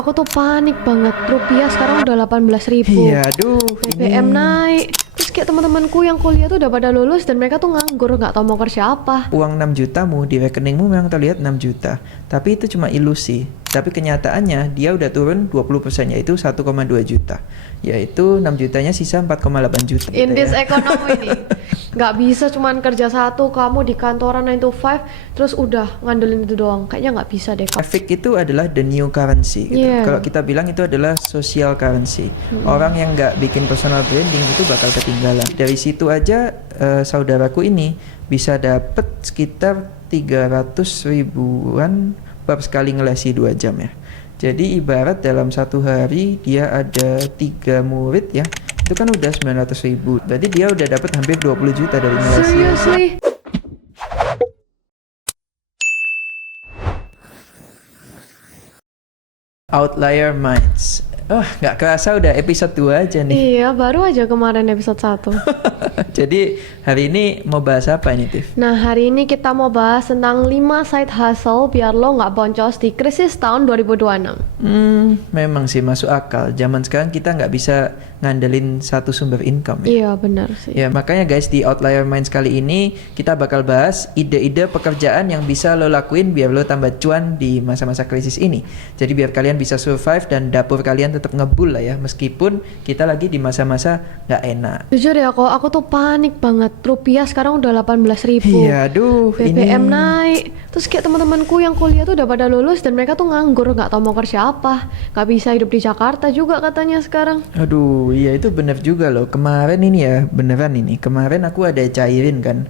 Aku tuh panik banget. Rupiah sekarang udah 18.000. Iya, aduh, BBM naik. Terus kayak teman-temanku yang kuliah tuh udah pada lulus dan mereka tuh nganggur, nggak tahu mau kerja apa. uang 6 jutamu di rekeningmu memang terlihat 6 juta, tapi itu cuma ilusi. Tapi kenyataannya dia udah turun 20%, yaitu 1,2 juta. Yaitu 6 jutanya sisa 4,8 juta. In gitu this ya. economy nih, nggak bisa cuman kerja satu, kamu di kantoran 9 to 5, terus udah ngandelin itu doang. Kayaknya nggak bisa deh, Kak. Traffic itu adalah the new currency gitu. Iya. Kalau kita bilang itu adalah social currency. Orang yang nggak bikin personal branding itu bakal ketinggalan. Dari situ aja saudaraku ini bisa dapat sekitar 300 ribuan per sekali ngelesi 2 jam ya. Jadi ibarat dalam satu hari dia ada 3 murid ya, itu kan udah 900 ribu. Berarti dia udah dapat hampir 20 juta dari ngelesi. Seriously? Outlier Minds. Nggak kerasa udah episode 2 aja nih. Iya, baru aja kemarin episode 1. Jadi hari ini mau bahas apa ini, Tiff? Nah, hari ini kita mau bahas tentang 5 side hustle biar lo nggak boncos di krisis tahun 2026. Memang sih masuk akal. Zaman sekarang kita nggak bisa ngandelin satu sumber income ya. Iya, benar sih. Ya, makanya guys di Outlier Minds kali ini kita bakal bahas ide-ide pekerjaan yang bisa lo lakuin biar lo tambah cuan di masa-masa krisis ini. Jadi biar kalian bisa survive dan dapur kalian tetap ngebul lah ya, meskipun kita lagi di masa-masa nggak enak. Jujur ya kok, aku tuh panik banget. Rupiah sekarang udah 18.000. Iya, aduh, BBM naik. Terus kayak teman-temanku yang kuliah tuh udah pada lulus dan mereka tuh nganggur, nggak tahu mau kerja apa. Nggak bisa hidup di Jakarta juga katanya sekarang. Aduh, iya itu bener juga loh. Kemarin ini ya, beneran ini. Kemarin aku ada cairin kan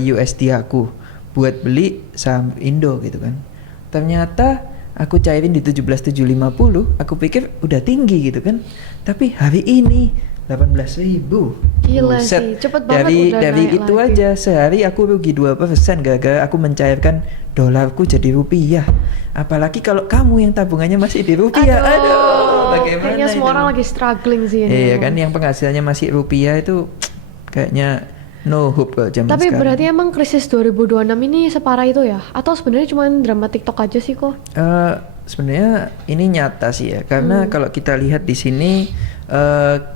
USD aku buat beli saham Indo gitu kan. Ternyata aku cairin di 17.750, aku pikir udah tinggi gitu kan. Tapi hari ini 18.000. Gila Buset. sih, cepet banget udah Dari naik itu lagi. aja sehari aku rugi 2% gara-gara aku mencairkan dolarku jadi rupiah. Apalagi kalau kamu yang tabungannya masih di rupiah. Aduh, bagaimana kayaknya semua itu? orang lagi struggling sih ini. Iya kan, yang penghasilannya masih rupiah itu kayaknya no hope kalau zaman Tapi sekarang. berarti emang krisis 2026 ini separah itu ya? Atau sebenarnya cuma drama TikTok aja sih kok? Sebenarnya ini nyata sih ya, karena kalau kita lihat di sini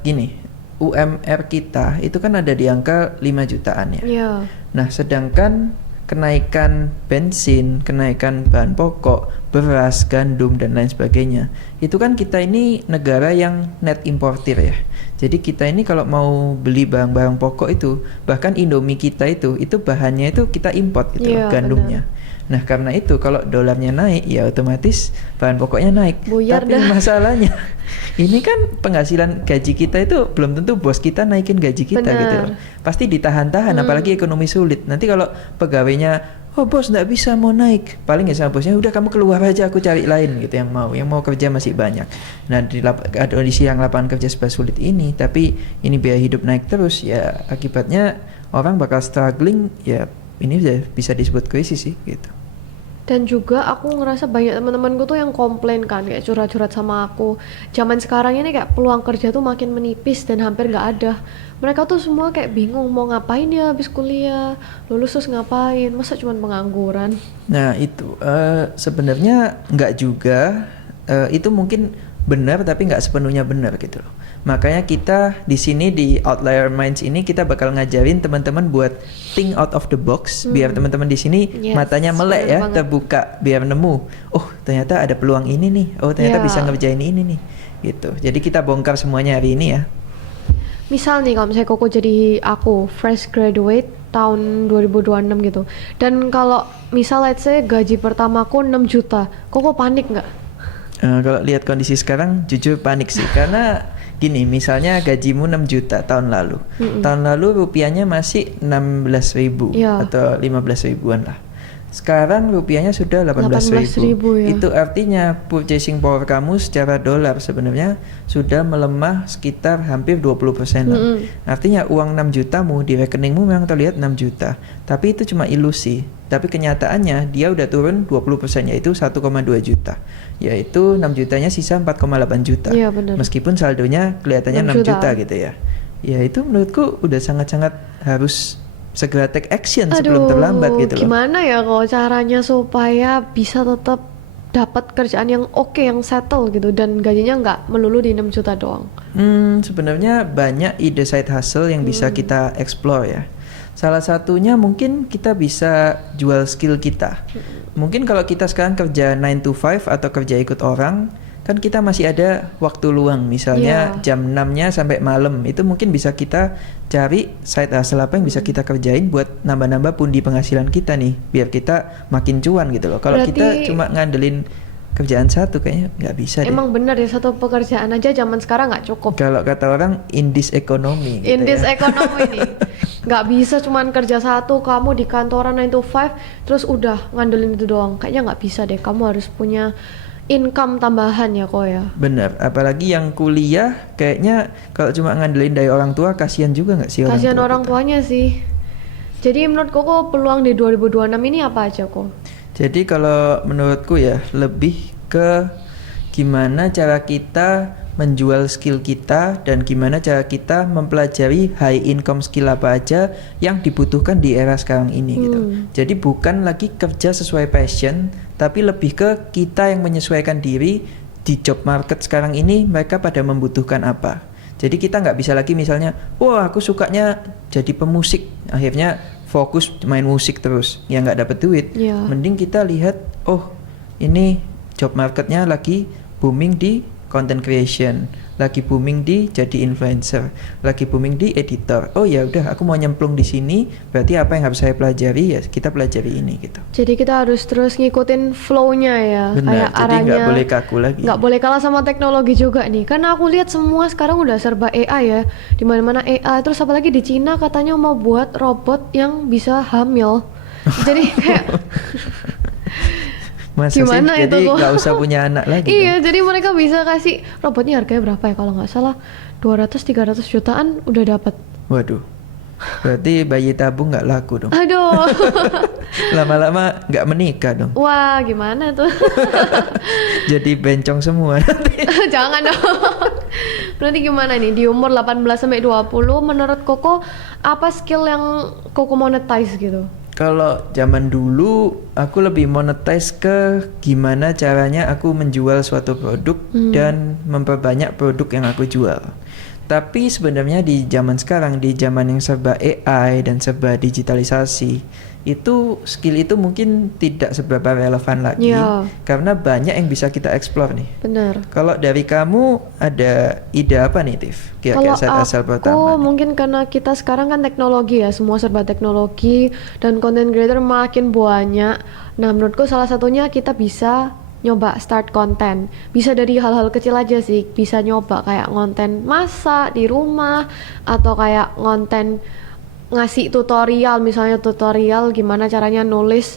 gini, UMR kita itu kan ada di angka 5 jutaan ya. Iya. Nah, sedangkan kenaikan bensin, kenaikan bahan pokok, beras, gandum, dan lain sebagainya, itu kan kita ini negara yang net importer ya. Jadi kita ini kalau mau beli barang-barang pokok itu, bahkan Indomie kita itu bahannya itu kita import gitu Iya, loh, gandumnya. Nah, karena itu kalau dolarnya naik, ya otomatis bahan pokoknya naik. Buyar Tapi dah. masalahnya, ini kan penghasilan gaji kita itu belum tentu bos kita naikin gaji kita Bener. gitu loh. Pasti ditahan-tahan, apalagi ekonomi sulit. Nanti kalau pegawainya, oh bos nggak bisa mau naik, paling ya sama bosnya, udah kamu keluar aja, aku cari lain gitu yang mau kerja masih banyak. Nah di kondisi yang lapangan kerja serba sulit ini, tapi ini biaya hidup naik terus, ya akibatnya orang bakal struggling, ya ini udah bisa disebut krisis sih gitu. Dan juga aku ngerasa banyak teman-temanku tuh yang komplain kan, kayak curhat-curhat sama aku. Zaman sekarang ini kayak peluang kerja tuh makin menipis dan hampir nggak ada. Mereka tuh semua kayak bingung mau ngapain ya habis kuliah, lulus terus ngapain, masa cuma pengangguran. Nah itu sebenarnya nggak juga, itu mungkin benar tapi nggak sepenuhnya benar gitu loh. Makanya kita di sini di Outlier Minds ini kita bakal ngajarin teman-teman buat think out of the box, biar teman-teman di sini Yes, matanya melek bener ya, banget. terbuka, biar nemu, oh ternyata ada peluang ini nih, oh ternyata Ya. bisa ngerjain ini nih gitu. Jadi kita bongkar semuanya hari ini ya. Misal nih kalau misalnya Koko jadi aku fresh graduate tahun 2026 gitu. Dan kalau misal let's say gaji pertamaku 6 juta, Koko panik nggak? Kalau lihat kondisi sekarang jujur panik sih, karena gini, misalnya gajimu 6 juta tahun lalu. Tahun lalu rupiahnya masih 16.000 Iya. atau 15 ribuan lah. Sekarang rupiahnya sudah 18.000. ya. Itu artinya purchasing power kamu secara dolar sebenarnya sudah melemah sekitar hampir 20% lah. Artinya uang 6 jutamu di rekeningmu memang terlihat 6 juta, tapi itu cuma ilusi. Tapi kenyataannya dia udah turun 20%, yaitu 1,2 juta. Yaitu 6 jutanya sisa 4,8 juta. Iya, benar. Meskipun saldonya kelihatannya 6 6 juta juta gitu ya. Ya itu menurutku udah sangat-sangat harus segera take action sebelum terlambat gitu loh. Gimana ya kalau caranya supaya bisa tetap dapat kerjaan yang oke, yang settle gitu, dan gajinya nggak melulu di 6 juta doang? Sebenarnya banyak ide side hustle yang bisa kita explore ya. Salah satunya mungkin kita bisa jual skill kita. Mungkin kalau kita sekarang kerja 9 to 5 atau kerja ikut orang, kan kita masih ada waktu luang, misalnya jam 6-nya sampai malam. Itu mungkin bisa kita cari side hustle apa yang bisa kita kerjain buat nambah-nambah pundi penghasilan kita nih, biar kita makin cuan gitu loh. Kalau kita cuma ngandelin kerjaan satu kayaknya nggak bisa deh. Emang bener ya, satu pekerjaan aja zaman sekarang nggak cukup. Kalau kata orang in this economy gitu In this ya. economy nih, nggak bisa cuman kerja satu, kamu di kantoran 9 to 5 terus udah ngandelin itu doang. Kayaknya nggak bisa deh, kamu harus punya income tambahan ya kok ya. Bener, apalagi yang kuliah kayaknya kalau cuma ngandelin dari orang tua, kasihan juga nggak sih orang Kasihan tua orang kita? tuanya sih. Jadi menurut Koko peluang di 2026 ini apa aja kok? Jadi kalau menurutku ya lebih ke gimana cara kita menjual skill kita dan gimana cara kita mempelajari high income skill apa aja yang dibutuhkan di era sekarang ini gitu. Jadi bukan lagi kerja sesuai passion, tapi lebih ke kita yang menyesuaikan diri di job market sekarang ini, mereka pada membutuhkan apa. Jadi kita nggak bisa lagi misalnya, wah aku sukanya jadi pemusik, akhirnya fokus main musik terus, ya nggak dapet duit. Mending kita lihat, oh ini job marketnya lagi booming di content creation, lagi booming di jadi influencer, lagi booming di editor. Oh ya udah, aku mau nyemplung di sini, berarti apa yang harus saya pelajari ya kita pelajari ini gitu. Jadi kita harus terus ngikutin flow-nya ya. Benar, kayak jadi arahnya. nggak boleh kaku lagi. Nggak boleh kalah sama teknologi juga nih. Karena aku lihat semua sekarang udah serba AI ya. Dimana-mana AI. Terus apalagi di Cina katanya mau buat robot yang bisa hamil. Jadi kayak Masa gimana sih? itu Jadi kok? nggak usah punya anak lagi. Iya, jadi mereka bisa kasih robotnya harganya berapa ya kalau nggak salah 200-300 jutaan udah dapat. Waduh, berarti bayi tabung nggak laku dong. Aduh, Lama-lama nggak menikah dong. wah gimana tuh? Jadi bencong semua. Jangan dong. Berarti gimana nih di umur 18-20 menurut Koko apa skill yang Koko monetize gitu? Kalau zaman dulu aku lebih monetize ke gimana caranya aku menjual suatu produk dan memperbanyak produk yang aku jual. Tapi sebenarnya di zaman sekarang, di zaman yang serba AI dan serba digitalisasi, itu skill itu mungkin tidak seberapa relevan lagi karena banyak yang bisa kita explore nih. Benar. Kalau dari kamu ada ide apa nih, Tiff? Kalau Asal pertama. mungkin karena kita sekarang kan teknologi ya, semua serba teknologi dan content creator makin banyak. Nah, menurutku salah satunya kita bisa nyoba start konten. Bisa dari hal-hal kecil aja sih, bisa nyoba kayak ngonten masak di rumah atau kayak ngonten ngasih tutorial, misalnya tutorial gimana caranya nulis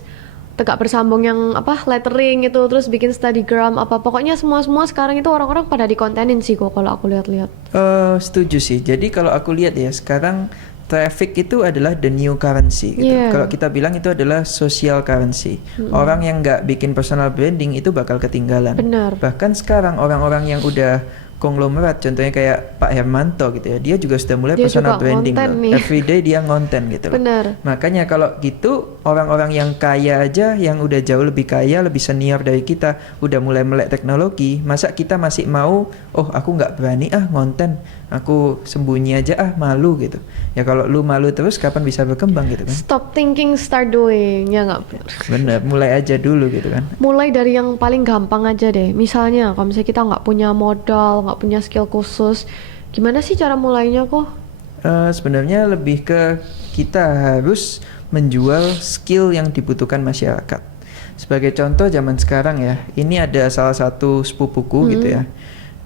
tegak bersambung yang apa lettering itu, terus bikin studygram apa, pokoknya semua sekarang itu orang-orang pada dikontenin sih kok kalau aku lihat-lihat. Setuju sih. Jadi kalau aku lihat ya sekarang traffic itu adalah the new currency gitu. Kalau kita bilang itu adalah social currency. Orang yang nggak bikin personal branding itu bakal ketinggalan. Benar. Bahkan sekarang orang-orang yang udah konglomerat, contohnya kayak Pak Hermanto gitu ya, dia juga sudah mulai Dia personal juga branding ngonten loh. nih. Everyday dia ngonten gitu loh. Benar. Makanya kalau gitu orang-orang yang kaya aja, yang udah jauh lebih kaya, lebih senior dari kita, udah mulai melek teknologi, masa kita masih mau, oh aku nggak berani ngonten, aku sembunyi aja malu gitu. Ya kalau lu malu terus kapan bisa berkembang gitu kan? Stop thinking, start doing, ya nggak? Bener, mulai aja dulu gitu kan. Mulai dari yang paling gampang aja deh. Misalnya kalau misalnya kita nggak punya modal, nggak punya skill khusus, gimana sih cara mulainya kok? Sebenarnya lebih ke kita harus menjual skill yang dibutuhkan masyarakat. Sebagai contoh zaman sekarang ya, ini ada salah satu sepupuku gitu ya.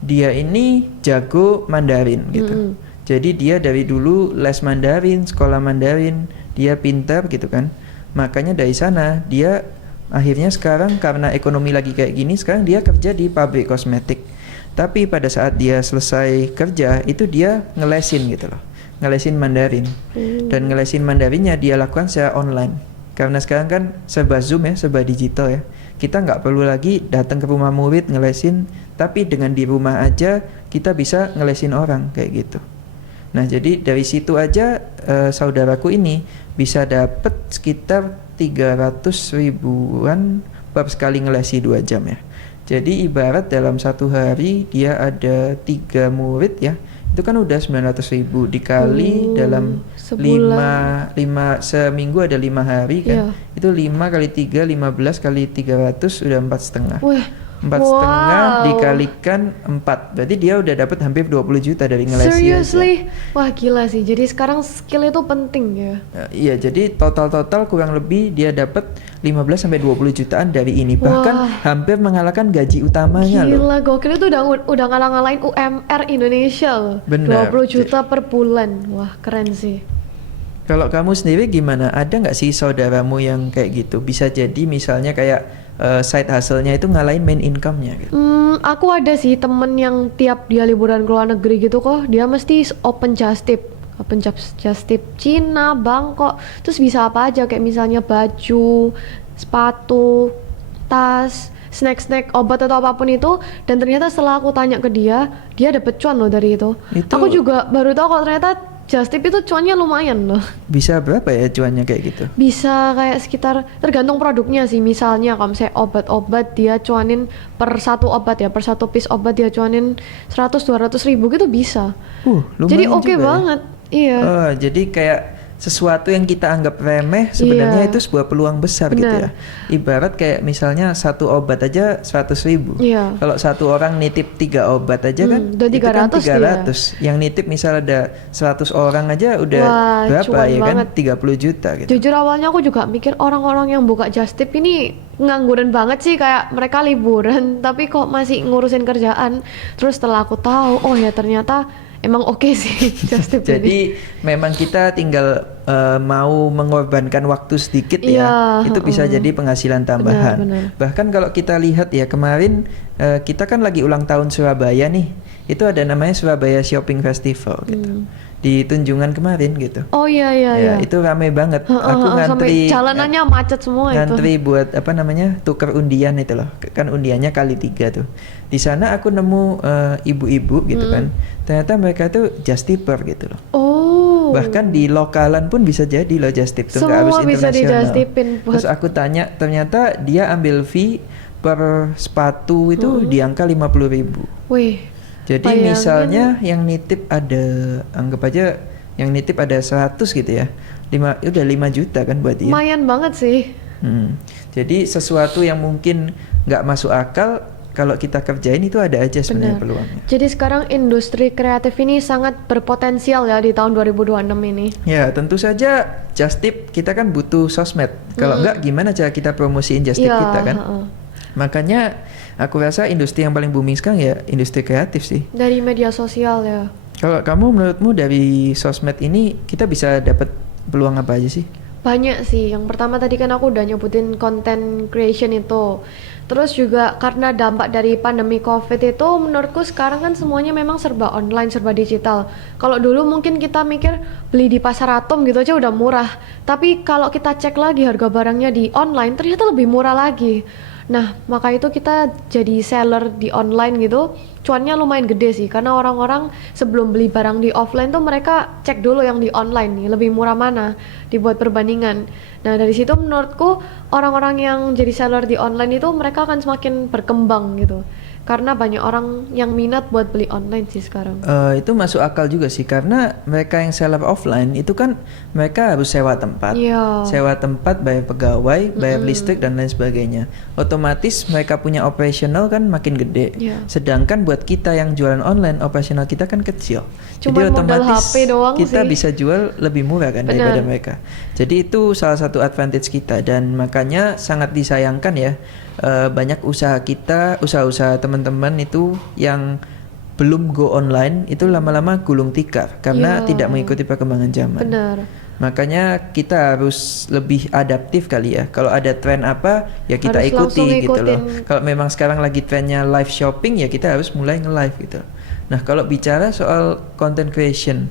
Dia ini jago Mandarin gitu. Jadi dia dari dulu les Mandarin, sekolah Mandarin, dia pintar gitu kan. Makanya dari sana dia akhirnya sekarang karena ekonomi lagi kayak gini, sekarang dia kerja di pabrik kosmetik. Tapi pada saat dia selesai kerja itu dia ngelesin gitu loh, ngelesin Mandarin. Dan ngelesin Mandarinnya dia lakukan secara online. Karena sekarang kan serba Zoom ya, serba digital ya. Kita nggak perlu lagi datang ke rumah murid ngelesin, tapi dengan di rumah aja kita bisa ngelesin orang kayak gitu. Nah jadi dari situ aja saudaraku ini bisa dapat sekitar 300 ribuan per sekali ngelesi 2 jam ya. Jadi ibarat dalam satu hari dia ada 3 murid ya, itu kan udah 900.000 dikali dalam sebulan. 5 seminggu ada 5 hari kan. Iya. Itu 5 kali 3 15 kali 300 udah 4,5. Wih, 4,5 wow. dikalikan 4, berarti dia udah dapat hampir 20 juta dari ngelesi aja. Seriously? Wah gila sih, jadi sekarang skill itu penting ya. Iya, jadi total kurang lebih dia dapat 15 sampai 20 jutaan dari ini. Bahkan Wah. hampir mengalahkan gaji utamanya loh. Gila, gokil itu udah ngalah-ngalahin UMR Indonesia loh. Benar. 20 juta per bulan. Wah, keren sih. Kalau kamu sendiri gimana? Ada nggak sih saudaramu yang kayak gitu? Bisa jadi misalnya kayak side hustle-nya itu ngalahin main income-nya gitu. Aku ada sih temen yang tiap dia liburan ke luar negeri gitu kok, dia mesti open just tip. Open just tip Cina, Bangkok, terus bisa apa aja kayak misalnya baju, sepatu, tas, snack-snack, obat atau apapun itu. Dan ternyata setelah aku tanya ke dia dapet cuan loh dari itu. Aku juga baru tahu kalau ternyata just tip itu cuannya lumayan loh. Bisa berapa ya cuannya kayak gitu? Bisa kayak sekitar, tergantung produknya sih. Misalnya kalau misalnya obat-obat dia cuanin per satu obat ya, per satu piece obat dia cuanin 100-200 ribu gitu bisa. Lumayan Jadi oke juga ya. banget. Iya. Jadi kayak sesuatu yang kita anggap remeh sebenarnya Iya. itu sebuah peluang besar gitu ya. Benar. Ibarat kayak misalnya satu obat aja 100.000. Iya. Kalau satu orang nitip 3 obat aja kan udah itu kan 300 dia. 300. Yang nitip misal ada 100 orang aja udah Wah, berapa cuan ya banget. kan? 30 juta gitu. Jujur awalnya aku juga mikir orang-orang yang buka just tip ini ngangguran banget sih, kayak mereka liburan tapi kok masih ngurusin kerjaan. Terus setelah aku tahu, oh ya ternyata emang oke sih just tip ini. Jadi memang kita tinggal mau mengorbankan waktu sedikit Iya, ya, itu bisa jadi penghasilan tambahan. benar. Bahkan kalau kita lihat ya kemarin kita kan lagi ulang tahun Surabaya nih, itu ada namanya Surabaya Shopping Festival gitu. Di Tunjungan kemarin gitu. Oh iya iya Ya, iya. itu rame banget. Aku Sampai ngantri jalanannya macet semua itu. ngantri buat apa namanya tuker undian itu loh, kan undiannya kali 3 tuh. Di sana aku nemu ibu-ibu gitu kan, ternyata mereka tuh just tipper gitu loh. Oh. Bahkan di lokalan pun bisa jadi loh just tip tuh, nggak harus Semua bisa internasional. di-just tipin buat- Terus aku tanya, ternyata dia ambil fee per sepatu itu di angka 50.000. Wih. Jadi Bayangin. misalnya yang nitip ada, anggap aja yang nitip ada 100 gitu ya, udah 5 juta kan buat dia. Lumayan banget sih. Jadi sesuatu yang mungkin nggak masuk akal, kalau kita kerjain itu ada aja sebenarnya Benar. peluangnya. Jadi sekarang industri kreatif ini sangat berpotensial ya di tahun 2026 ini. Ya tentu saja just tip kita kan butuh sosmed. Kalau nggak gimana cara kita promosiin just tip Iya, kita kan? heeh. Makanya aku rasa industri yang paling booming sekarang ya industri kreatif sih. Dari media sosial ya. Kalau kamu menurutmu dari sosmed ini kita bisa dapat peluang apa aja sih? Banyak sih. Yang pertama tadi kan aku udah nyebutin content creation itu. Terus juga karena dampak dari pandemi COVID itu, menurutku sekarang kan semuanya memang serba online, serba digital. Kalau dulu mungkin kita mikir beli di pasar atom gitu aja udah murah. Tapi kalau kita cek lagi harga barangnya di online, ternyata lebih murah lagi. Nah, maka itu kita jadi seller di online gitu, cuannya lumayan gede sih. Karena orang-orang sebelum beli barang di offline tuh mereka cek dulu yang di online nih, lebih murah mana, dibuat perbandingan. Nah, dari situ menurutku orang-orang yang jadi seller di online itu mereka akan semakin berkembang gitu. Karena banyak orang yang minat buat beli online sih sekarang. Itu masuk akal juga sih, karena mereka yang seller offline itu kan mereka harus sewa tempat, Iya. sewa tempat, bayar pegawai, bayar listrik dan lain sebagainya. Otomatis mereka punya operasional kan makin gede. Iya. Sedangkan buat kita yang jualan online, operasional kita kan kecil. Cuman Jadi modal otomatis HP doang kita sih. bisa jual lebih murah kan Benar. daripada mereka. Jadi itu salah satu advantage kita, dan makanya sangat disayangkan ya, banyak usaha-usaha teman-teman itu yang belum go online itu lama-lama gulung tikar karena Iya. tidak mengikuti perkembangan zaman. Benar. Makanya kita harus lebih adaptif kali ya. Kalau ada tren apa ya kita Harus langsung ikuti gitu loh. ngikutin. Kalau memang sekarang lagi trennya live shopping ya kita harus mulai nge-live gitu. Nah, kalau bicara soal content creation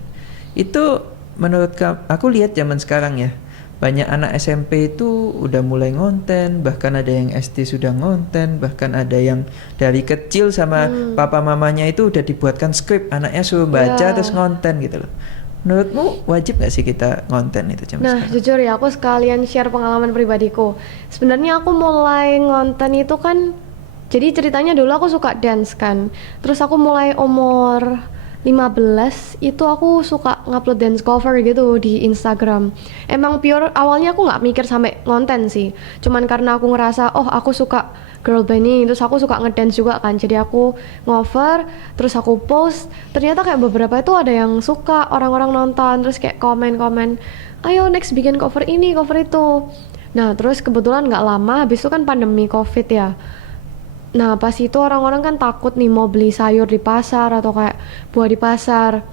itu menurut aku lihat zaman sekarang ya, banyak anak SMP itu udah mulai ngonten, bahkan ada yang SD sudah ngonten, bahkan ada yang dari kecil sama papa mamanya itu udah dibuatkan skrip, anaknya suruh baca Ya. terus ngonten gitu loh. Menurutmu wajib nggak sih kita konten itu jam Nah, sekarang? jujur ya, aku sekalian share pengalaman pribadiku. Sebenarnya aku mulai ngonten itu kan, jadi ceritanya dulu aku suka dance kan. Terus aku mulai umur 15 itu aku suka ngupload dance cover gitu di Instagram. Emang pure awalnya aku nggak mikir sampai ngonten sih. Cuman karena aku ngerasa, oh aku suka girl banding, terus aku suka ngedance juga kan. Jadi aku ngover, terus aku post. Ternyata kayak beberapa itu ada yang suka, orang-orang nonton, terus kayak komen-komen, ayo next bikin cover ini, cover itu. Nah terus kebetulan nggak lama, habis itu kan pandemi COVID ya. Nah pas itu orang-orang kan takut nih mau beli sayur di pasar atau kayak buah di pasar.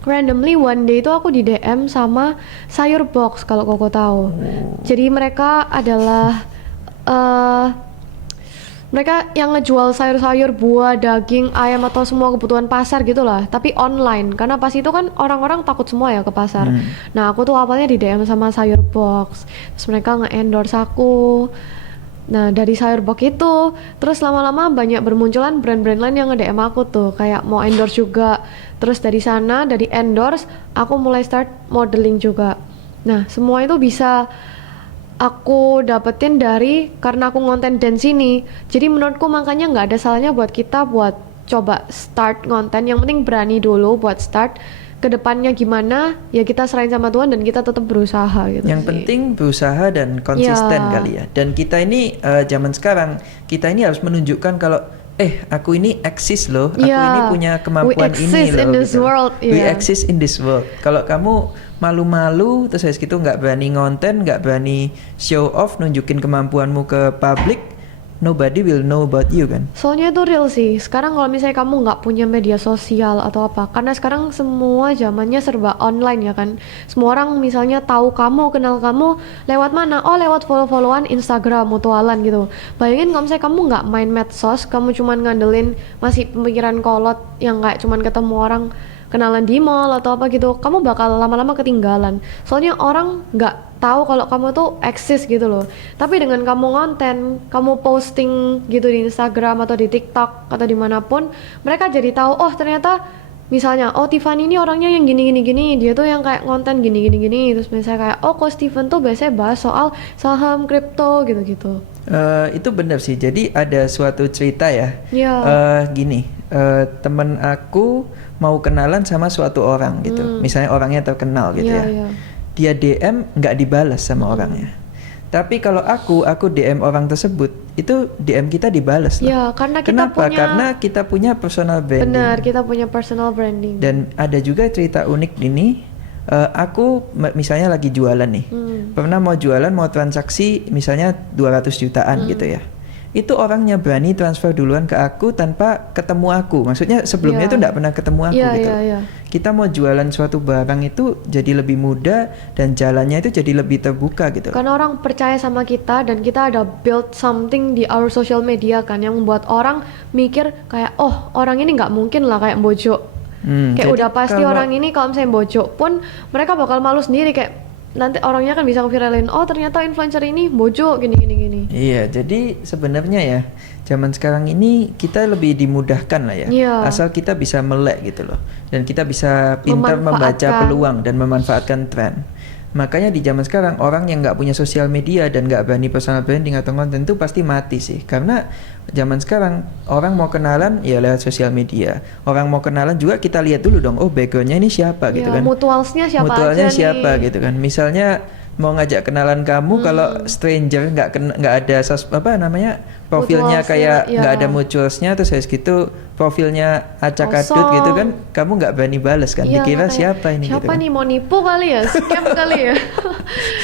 Randomly one day itu aku di DM sama sayur box kalau koko tahu. Jadi mereka adalah eh mereka yang ngejual sayur-sayur, buah, daging, ayam atau semua kebutuhan pasar gitu lah. Tapi online karena pas itu kan orang-orang takut semua ya ke pasar. Nah aku tuh awalnya di DM sama sayur box. Terus mereka nge-endorse aku. Nah dari sayur box itu terus lama-lama banyak bermunculan brand-brand lain yang nge-DM aku tuh kayak mau endorse juga. Terus dari sana dari endorse aku mulai start modeling juga. Nah semua itu bisa aku dapetin dari karena aku ngonten dance ini. Jadi menurutku makanya nggak ada salahnya buat kita buat coba start ngonten. Yang penting berani dulu buat start. Kedepannya gimana ya kita serahin sama Tuhan dan kita tetap berusaha gitu Yang sih. penting berusaha dan konsisten Ya. kali ya. Dan kita ini zaman sekarang kita ini harus menunjukkan kalau aku ini eksis loh, aku Ya, ini punya kemampuan we ini exist loh. in this gitu. world, We ya. exist in this world. Kalau kamu malu-malu terus habis gitu nggak berani ngonten, nggak berani show off, nunjukin kemampuanmu ke publik, nobody will know about you kan. Soalnya itu real sih. Sekarang kalau misalnya kamu nggak punya media sosial atau apa, karena sekarang semua zamannya serba online ya kan. Semua orang misalnya tahu kamu, kenal kamu lewat mana? Oh lewat follow-followan Instagram, mutualan gitu. Bayangin kalau misalnya kamu nggak main medsos, kamu cuman ngandelin masih pemikiran kolot yang kayak cuman ketemu orang kenalan di mall atau apa gitu, kamu bakal lama-lama ketinggalan. Soalnya orang nggak tahu kalau kamu tuh eksis gitu loh. Tapi dengan kamu ngonten, kamu posting gitu di Instagram atau di TikTok atau dimanapun, mereka jadi tahu oh ternyata misalnya oh Tiffany ini orangnya yang gini gini gini, dia tuh yang kayak ngonten gini gini gini. Terus misalnya kayak oh kok Steven tuh biasanya bahas soal saham, kripto gitu-gitu. Itu benar sih. Jadi ada suatu cerita ya. Iya. Gini, temen aku mau kenalan sama suatu orang gitu. Misalnya orangnya terkenal gitu Iya, ya. iya. Dia DM nggak dibalas sama orangnya. Tapi kalau aku DM orang tersebut, itu DM kita dibalas loh. Ya, karena kita Kenapa? punya Karena kita punya personal branding. benar, kita punya personal branding. Dan ada juga cerita unik ini. Aku misalnya lagi jualan nih. Pernah mau jualan, mau transaksi misalnya 200 jutaan gitu ya. Itu orangnya berani transfer duluan ke aku tanpa ketemu aku. Maksudnya sebelumnya Iya. itu enggak pernah ketemu aku Iya, gitu. iya, iya. Kita mau jualan suatu barang itu jadi lebih mudah dan jalannya itu jadi lebih terbuka gitu. Karena orang percaya sama kita dan kita ada build something di our social media kan yang membuat orang mikir kayak oh orang ini nggak mungkin lah kayak mbojok. Kayak Jadi udah pasti kalau- orang ini kalau misalnya mbojok pun mereka bakal malu sendiri kayak nanti orangnya kan bisa ngeviralin oh ternyata influencer ini mbojok gini gini gini. Iya, jadi sebenarnya ya zaman sekarang ini kita lebih dimudahkan lah ya. Iya. Asal kita bisa melek gitu loh. Dan kita bisa pintar membaca Memanfaatkan. peluang dan memanfaatkan tren. Makanya di zaman sekarang orang yang nggak punya sosial media dan nggak berani personal branding atau konten itu pasti mati sih. Karena zaman sekarang orang mau kenalan ya lewat sosial media. Orang mau kenalan juga kita lihat dulu dong. Oh backgroundnya ini siapa gitu Ya, kan. mutualsnya siapa Mutualnya aja siapa nih. gitu kan. Misalnya mau ngajak kenalan kamu kalau stranger nggak ada apa namanya profilnya Mutualsnya, kayak ya. nggak ada mutualsnya terus habis gitu profilnya acak adut Kosong. gitu kan kamu nggak berani balas kan Iya, dikira makanya, siapa ini siapa gitu kan. nih mau nipu kali ya scam kali ya.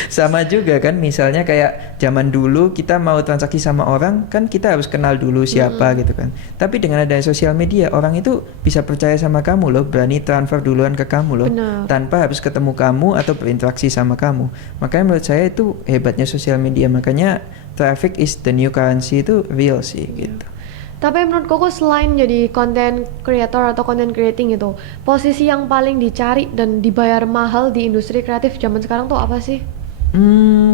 Sama juga kan misalnya kayak zaman dulu kita mau transaksi sama orang kan kita harus kenal dulu siapa gitu kan. Tapi dengan adanya sosial media orang itu bisa percaya sama kamu loh, berani transfer duluan ke kamu loh. Benar. Tanpa harus ketemu kamu atau berinteraksi sama kamu. Makanya menurut saya itu hebatnya sosial media. Makanya traffic is the new currency itu real sih gitu. Tapi menurut Koko selain jadi content creator atau content creating itu, posisi yang paling dicari dan dibayar mahal di industri kreatif zaman sekarang tuh apa sih?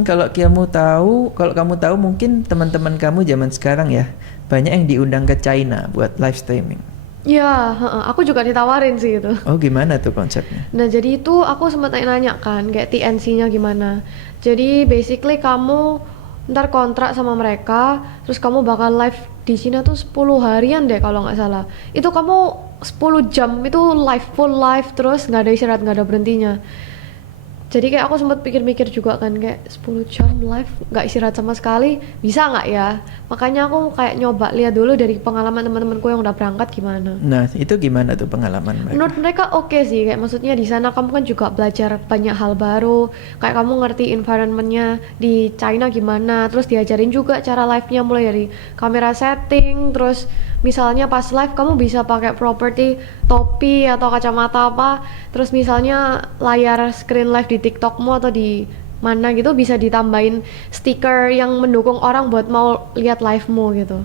Kalau kamu tahu mungkin teman-teman kamu zaman sekarang ya banyak yang diundang ke China buat live streaming. Iya, heeh, aku juga ditawarin sih itu. Oh, gimana tuh konsepnya? Nah, jadi itu aku sempat nanya kan, kayak TNC-nya gimana. Jadi basically kamu ntar kontrak sama mereka, terus kamu bakal live di Cina tuh 10 harian deh kalau nggak salah. Itu kamu 10 jam itu live, full live, terus nggak ada istirahat, nggak ada berhentinya. Jadi kayak aku sempat pikir-pikir juga kan, kayak 10 jam live nggak istirahat sama sekali, bisa nggak ya? Makanya aku kayak nyoba lihat dulu dari pengalaman teman-temanku yang udah berangkat gimana. Nah, itu gimana tuh pengalaman mereka? Menurut mereka oke sih, kayak maksudnya di sana kamu kan juga belajar banyak hal baru, kayak kamu ngerti environmentnya di China gimana, terus diajarin juga cara live-nya mulai dari kamera setting, terus misalnya pas live kamu bisa pakai properti topi atau kacamata apa, terus misalnya layar screen live di TikTokmu atau di mana gitu bisa ditambahin stiker yang mendukung orang buat mau lihat live-mu gitu.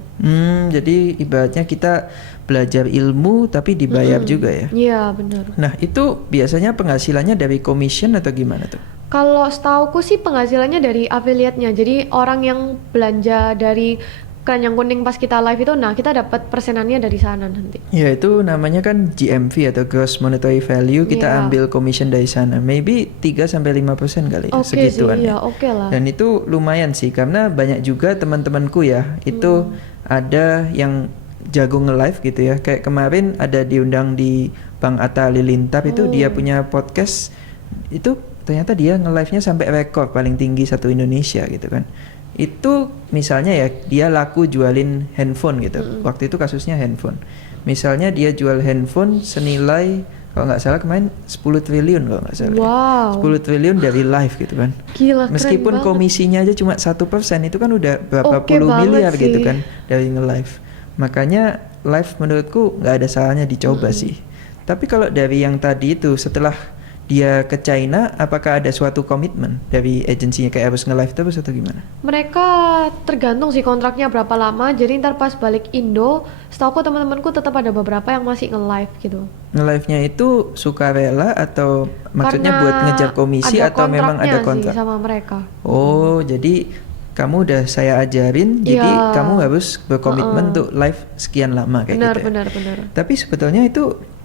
Jadi ibaratnya kita belajar ilmu tapi dibayar juga ya. Iya, benar. Nah, itu biasanya penghasilannya dari commission atau gimana tuh? Kalau setauku sih penghasilannya dari affiliate-nya. Jadi orang yang belanja dari keranjang kuning pas kita live itu, nah kita dapat persenannya dari sana nanti. Ya, itu namanya kan GMV atau Gross Monetary Value, kita Iya. ambil commission dari sana. Maybe 3-5% kali ya, Oke sih, segituan iya ya. oke lah. Dan itu lumayan sih karena banyak juga teman-temanku ya, itu ada yang jago nge-live gitu ya. Kayak kemarin ada diundang di Bang Atta Halilintar, itu dia punya podcast, itu ternyata dia nge-live-nya sampai rekor paling tinggi satu Indonesia gitu kan. Itu misalnya ya dia laku jualin handphone gitu. Waktu itu kasusnya handphone. Misalnya dia jual handphone senilai kalau nggak salah kemarin 10 triliun kalau nggak salah. Wow. 10 triliun dari live gitu kan. Gila, keren Meskipun banget. komisinya aja cuma 1%, itu kan udah berapa Oke puluh banget miliar gitu sih. kan dari nge-live. Makanya live menurutku nggak ada salahnya dicoba sih. Tapi kalau dari yang tadi itu setelah dia ke China, apakah ada suatu komitmen dari agensinya kayak harus nge-live terus atau gimana? Mereka tergantung sih kontraknya berapa lama. Jadi ntar pas balik Indo, setauku teman-temanku tetap ada beberapa yang masih nge-live gitu. Nge-live-nya itu sukarela atau maksudnya Karena buat ngejar komisi ada atau memang ada kontraknya sih kontrak? sama mereka. Oh, jadi kamu udah saya ajarin, jadi Iya. kamu harus berkomitmen untuk live sekian lama kayak Benar, gitu ya. benar. Tapi sebetulnya itu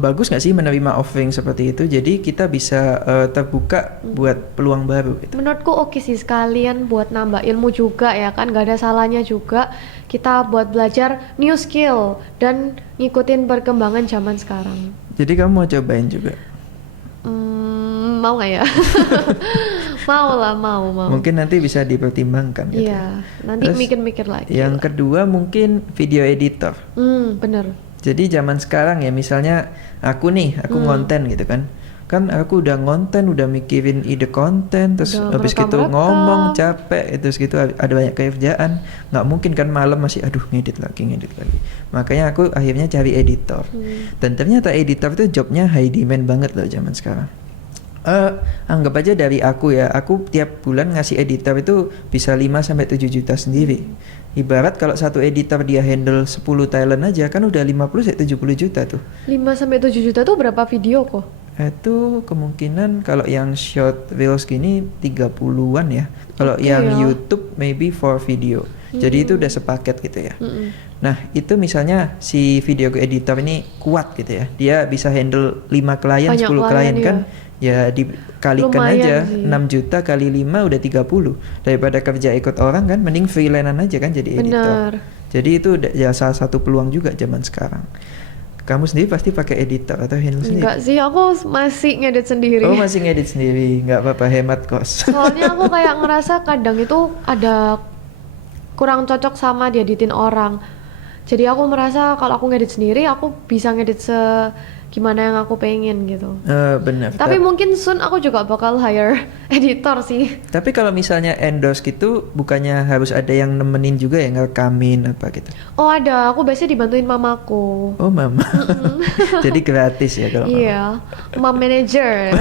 bagus nggak sih menerima offering seperti itu? Jadi kita bisa terbuka buat peluang baru gitu. Menurutku oke sih, sekalian buat nambah ilmu juga ya kan, gak ada salahnya juga kita buat belajar new skill dan ngikutin perkembangan zaman sekarang. Jadi kamu mau cobain juga? Mau nggak ya? Mau lah, mau. Mungkin nanti bisa dipertimbangkan gitu. Iya, nanti Terus mikir-mikir lagi. Yang kedua mungkin video editor. Bener. Jadi zaman sekarang ya, misalnya aku ngonten gitu kan. Kan aku udah ngonten, udah mikirin ide konten, terus Udah habis gitu ngerekam-rekam. ngomong capek, terus gitu ada banyak kerjaan. Nggak mungkin kan malam masih aduh ngedit lagi. Makanya aku akhirnya cari editor. Dan ternyata editor itu jobnya high demand banget loh zaman sekarang. Anggap aja dari aku ya, aku tiap bulan ngasih editor itu bisa 5-7 juta sendiri. Ibarat kalau satu editor dia handle 10 talent aja kan udah 50-70 juta tuh. 5-7 juta tuh berapa video kok? Itu kemungkinan kalau yang short reels gini 30-an ya. Kalau Oke yang ya. YouTube maybe for video. Jadi itu udah sepaket gitu ya. Nah, itu misalnya si video editor ini kuat gitu ya. Dia bisa handle 5 klien, Banyak 10 klien klien, kan. Ya dikalikan Lumayan aja sih. 6 juta kali 5 udah 30. Daripada kerja ikut orang kan mending freelance aja kan jadi editor. Benar. Jadi itu ya salah satu peluang juga zaman sekarang. Kamu sendiri pasti pakai editor atau handle sendiri? Enggak sih, aku masih ngedit sendiri. Oh, masih ngedit sendiri, nggak apa-apa, hemat kos. Soalnya aku kayak ngerasa kadang itu ada kurang cocok sama dieditin orang. Jadi aku merasa kalau aku ngedit sendiri, aku bisa ngedit gimana yang aku pengen gitu. Benar. Tapi mungkin soon aku juga bakal hire editor sih. Tapi kalau misalnya endorse gitu, bukannya harus ada yang nemenin juga ya, ngerekamin apa gitu? Oh ada, aku biasanya dibantuin mamaku. Oh mama, jadi gratis ya kalau mama. Iya, mom manager.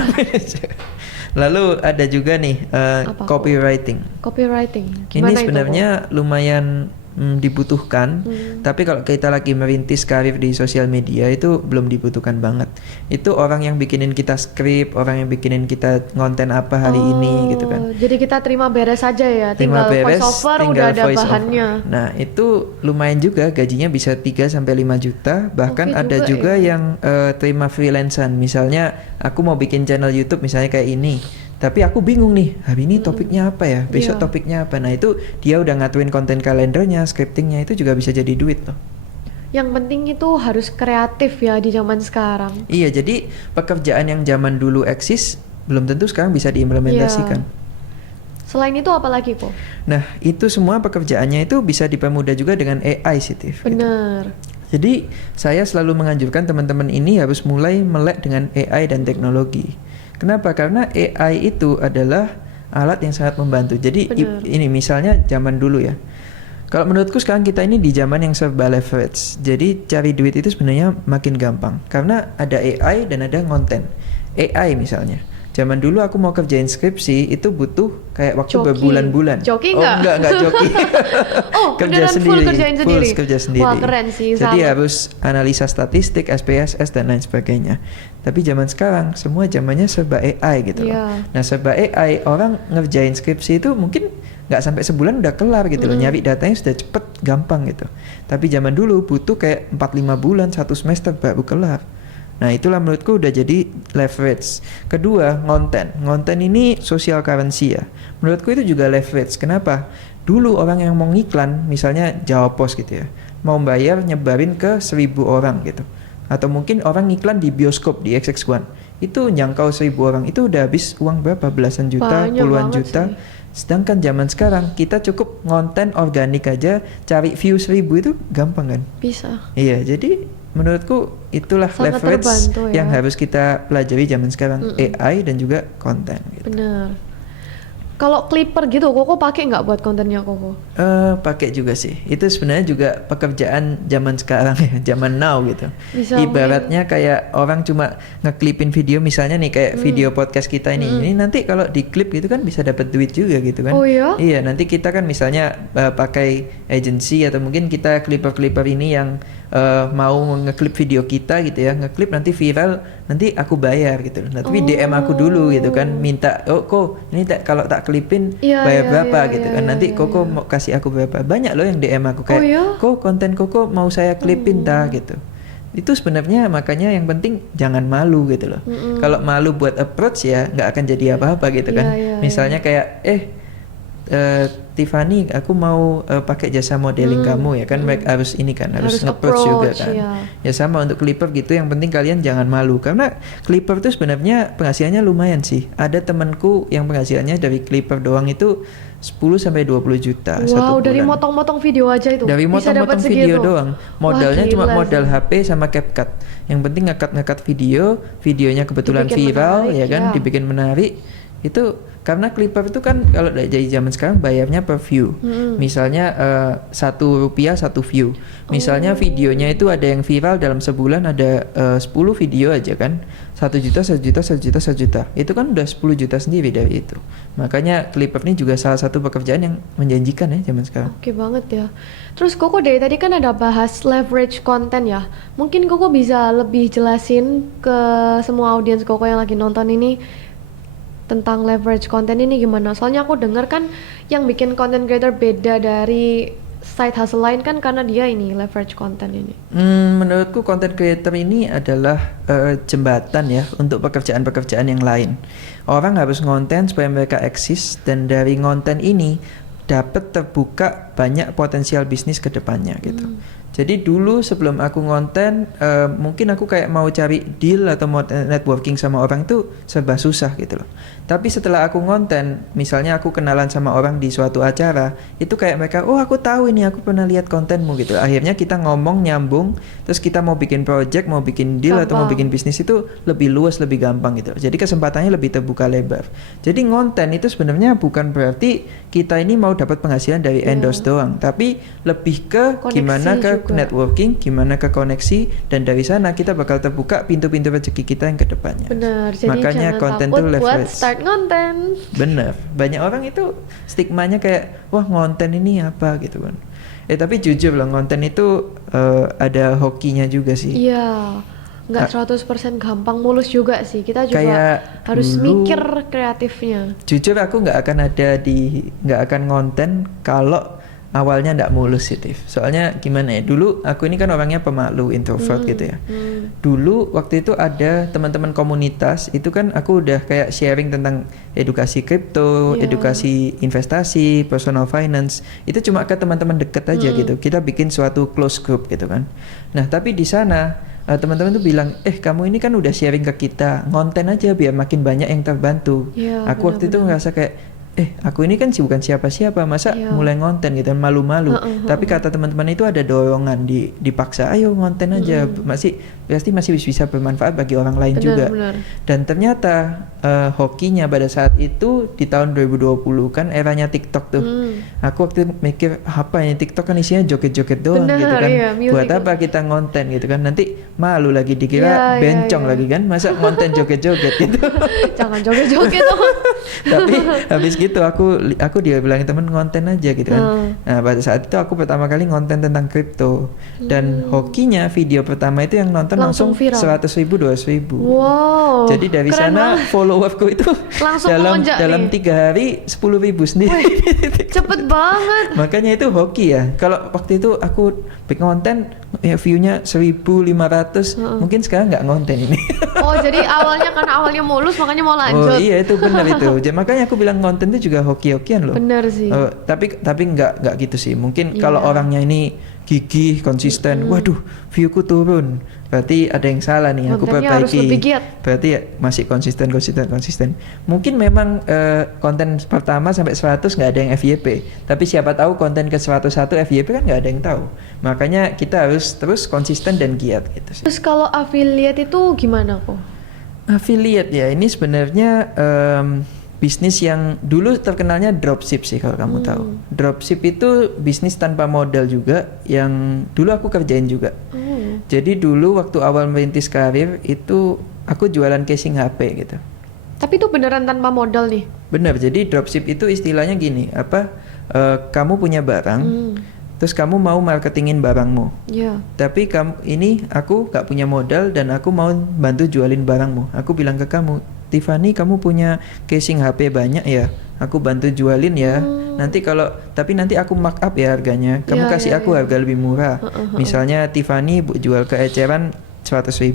Lalu ada juga nih Apa? copywriting. Copywriting. Ini Gimana itu, sebenarnya lumayan dibutuhkan. Tapi kalau kita lagi merintis karir di sosial media itu belum dibutuhkan banget. Itu orang yang bikinin kita skrip, orang yang bikinin kita konten apa hari ini gitu kan. Jadi kita terima beres aja ya, Terima tinggal beres, voice over tinggal udah ada voice over. bahannya. Nah, itu lumayan juga, gajinya bisa 3 sampai 5 juta, bahkan Oke ada juga juga ya. yang terima freelancean. Misalnya aku mau bikin channel YouTube misalnya kayak ini. Tapi aku bingung nih, hari ini topiknya apa ya? Besok Iya. topiknya apa? Nah, itu dia udah ngatuin konten kalendernya, scriptingnya, itu juga bisa jadi duit loh. Yang penting itu harus kreatif ya di zaman sekarang. Iya, jadi pekerjaan yang zaman dulu eksis belum tentu sekarang bisa diimplementasikan. Iya. Selain itu apa lagi kok? Nah, itu semua pekerjaannya itu bisa dipermudah juga dengan AI sih, Tif, gitu. Bener. Jadi saya selalu menganjurkan teman-teman ini harus mulai melek dengan AI dan teknologi. Kenapa? Karena AI itu adalah alat yang sangat membantu. Jadi Bener. ini misalnya zaman dulu ya. Kalau menurutku sekarang kita ini di zaman yang serba leverage. Jadi cari duit itu sebenarnya makin gampang. Karena ada AI dan ada konten. AI misalnya. Zaman dulu aku mau kerjain skripsi itu butuh kayak waktu Joki. berbulan-bulan. Joki Oh nggak? enggak joki. Oh, beneran full kerjain sendiri? Kerja sendiri. Wah, keren sih, Jadi salut. harus analisa statistik, SPSS dan lain sebagainya. Tapi zaman sekarang semua zamannya serba AI gitu loh. Iya. Nah, serba AI, orang ngerjain skripsi itu mungkin nggak sampai sebulan udah kelar gitu loh. Nyari datanya sudah cepet, gampang gitu. Tapi zaman dulu butuh kayak 4-5 bulan, 1 semester baru kelar. Nah, itulah menurutku udah jadi leverage. Kedua, konten. Konten ini social currency ya. Menurutku itu juga leverage. Kenapa? Dulu orang yang mau ngiklan, misalnya Jawa Pos gitu ya, mau bayar nyebarin ke 1.000 orang gitu. Atau mungkin orang ngiklan di bioskop di XX1. Itu nyangkau 1.000 orang, itu udah habis uang berapa? Belasan juta, Banyak puluhan banget juta. sih. Sedangkan zaman sekarang kita cukup konten organik aja, cari view 1.000 itu gampang kan? Bisa. Iya, jadi menurutku itulah Sangat leverage terbantu ya. yang harus kita pelajari zaman sekarang, AI dan juga konten gitu. Bener. Kalau Clipper gitu, Koko pakai nggak buat kontennya Koko? Pakai juga sih. Itu sebenarnya juga pekerjaan zaman sekarang ya, zaman now gitu. Bisa Ibaratnya kayak orang cuma ngeklipin video misalnya nih kayak video podcast kita ini. Ini nanti kalau diklip gitu kan bisa dapat duit juga gitu kan. Oh iya? Iya, nanti kita kan misalnya pakai agency atau mungkin kita clipper-clipper ini yang mau ngeklip video kita gitu ya, ngeklip nanti viral, nanti aku bayar gitu loh. Nah, tapi DM aku dulu gitu kan, minta, oh kok ini kalau tak klipin Iya, bayar iya, berapa iya, gitu iya, kan. iya, Nanti iya, Koko iya. mau kasih aku berapa. Banyak loh yang DM aku kayak, Oh iya? kok konten Koko mau saya klipin ta gitu. Itu sebenarnya makanya yang penting jangan malu gitu loh. Kalau malu buat approach ya nggak akan jadi apa-apa gitu kan. Iya, iya, Misalnya kayak Tiffany, aku mau pakai jasa modeling kamu ya kan, harus ini kan, harus nge-approach juga approach, kan. iya. Ya sama untuk Clipper gitu, yang penting kalian jangan malu karena Clipper tuh sebenarnya penghasilannya lumayan sih. Ada temanku yang penghasilannya dari Clipper doang itu 10 sampai 20 juta satu Wow, dari bulan. motong-motong video aja itu Dari bisa dapat motong-motong video segitu. doang. Wah, Modalnya cuma gila modal sih. HP sama CapCut. Yang penting ngekat video, videonya kebetulan Dibikin viral menarik, ya kan, ya. dibikin menarik. Itu karena Clipper itu kan kalau dari zaman sekarang bayarnya per view. Misalnya Rp1 1 view. Misalnya videonya itu ada yang viral dalam sebulan ada 10 video aja kan. 1 juta, 1 juta, 1 juta, 1 juta. Itu kan udah 10 juta sendiri dari itu. Makanya Clipper ini juga salah satu pekerjaan yang menjanjikan ya zaman sekarang. Oke banget ya. Terus Koko dari tadi kan ada bahas leverage konten ya. Mungkin Koko bisa lebih jelasin ke semua audiens Koko yang lagi nonton ini tentang leverage konten ini gimana? Soalnya aku denger kan yang bikin content creator beda dari side hustle lain kan karena dia ini leverage konten ini. Menurutku content creator ini adalah jembatan ya untuk pekerjaan-pekerjaan yang lain. Orang harus ngonten supaya mereka eksis dan dari ngonten ini dapat terbuka banyak potensial bisnis ke depannya gitu. Jadi dulu sebelum aku ngonten, mungkin aku kayak mau cari deal atau mau networking sama orang itu serba susah gitu loh. Tapi setelah aku ngonten, misalnya aku kenalan sama orang di suatu acara, itu kayak mereka, oh aku tahu ini, aku pernah lihat kontenmu gitu. Akhirnya kita ngomong nyambung, terus kita mau bikin project, mau bikin deal atau mau bikin bisnis itu lebih luas, lebih gampang gitu. Jadi kesempatannya lebih terbuka lebar. Jadi ngonten itu sebenarnya bukan berarti kita ini mau dapat penghasilan dari endorse doang, tapi lebih ke Koneksi gimana ke juga. networking, gimana ke koneksi, dan dari sana kita bakal terbuka pintu-pintu rezeki kita yang kedepannya. Bener, jadi Makanya jangan konten takut tuh buat leverage. start ngonten. Bener, banyak orang itu stigmanya kayak wah ngonten ini apa gitu kan. Tapi jujur loh, konten itu ada hokinya juga sih. Iya, nggak 100% gampang mulus juga sih. Kita juga Kayak harus dulu, mikir kreatifnya. jujur aku nggak akan ngonten kalau awalnya nggak mulus sih, Tiff. Soalnya gimana ya, dulu aku ini kan orangnya pemalu, introvert gitu ya. Dulu waktu itu ada teman-teman komunitas, itu kan aku udah kayak sharing tentang edukasi kripto, Iya. edukasi investasi, personal finance. Itu cuma ke teman-teman deket aja gitu. Kita bikin suatu close group gitu kan. Nah, tapi di sana teman-teman tuh bilang, kamu ini kan udah sharing ke kita, ngonten aja biar makin banyak yang terbantu. Iya, Aku waktu itu benar-benar. ngerasa kayak, aku ini kan sih bukan siapa-siapa, masa Iya. mulai ngonten gitu, malu-malu. Tapi kata teman-teman itu ada dorongan, dipaksa, ayo ngonten aja, pasti masih bisa bermanfaat bagi orang lain juga. Benar-benar. Dan ternyata hokinya pada saat itu di tahun 2020 kan eranya TikTok tuh. Aku waktu itu mikir, apa ini TikTok kan isinya joget-joget doang Benar, gitu kan. iya, music. Buat apa kita ngonten gitu kan, nanti malu lagi dikira Iya, bencong iya. lagi kan, masa ngonten joget-joget gitu. Jangan joget-joget dong. Tapi habis gitu aku dia bilangin temen ngonten aja gitu kan. Nah, pada saat itu aku pertama kali ngonten tentang kripto, dan hokinya video pertama itu yang nonton Langsung langsung viral. 100.000 200.000. Wow. Jadi dari keren sana banget. followerku itu Langsung dalam melonjak dalam nih. 3 hari 10.000 sendiri. Cepet banget. Makanya itu hoki ya. Kalau waktu itu aku bikin konten ya view-nya 1.500, mungkin sekarang nggak ngonten ini. Oh, jadi karena awalnya mulus makanya mau lanjut. Oh iya, itu benar itu. Jadi makanya aku bilang konten itu juga hoki-hokian loh. Bener sih. Tapi nggak gitu sih. Mungkin kalau Iya. orangnya ini gigih, konsisten, waduh, viewku turun. Berarti ada yang salah nih, aku Kontennya harus perbaiki. lebih giat. Berarti ya masih konsisten. Mungkin memang konten pertama sampai 100 nggak ada yang FYP. Tapi siapa tahu konten ke 101 FYP kan nggak ada yang tahu. Makanya kita harus terus konsisten dan giat gitu sih. Terus kalau affiliate itu gimana kok? Affiliate ya, ini sebenarnya bisnis yang dulu terkenalnya dropship sih kalau kamu tahu. Dropship itu bisnis tanpa modal juga, yang dulu aku kerjain juga. Jadi dulu waktu awal merintis karir itu aku jualan casing HP gitu. Tapi itu beneran tanpa modal nih? Benar, jadi dropship itu istilahnya gini, kamu punya barang, terus kamu mau marketingin barangmu. Iya. Tapi aku gak punya modal dan aku mau bantu jualin barangmu. Aku bilang ke kamu, Tiffany, kamu punya casing HP banyak ya, aku bantu jualin ya. Tapi nanti aku markup ya harganya. Kamu Iya, kasih iya, aku iya. harga lebih murah. Misalnya Tiffany jual ke eceran 100.000,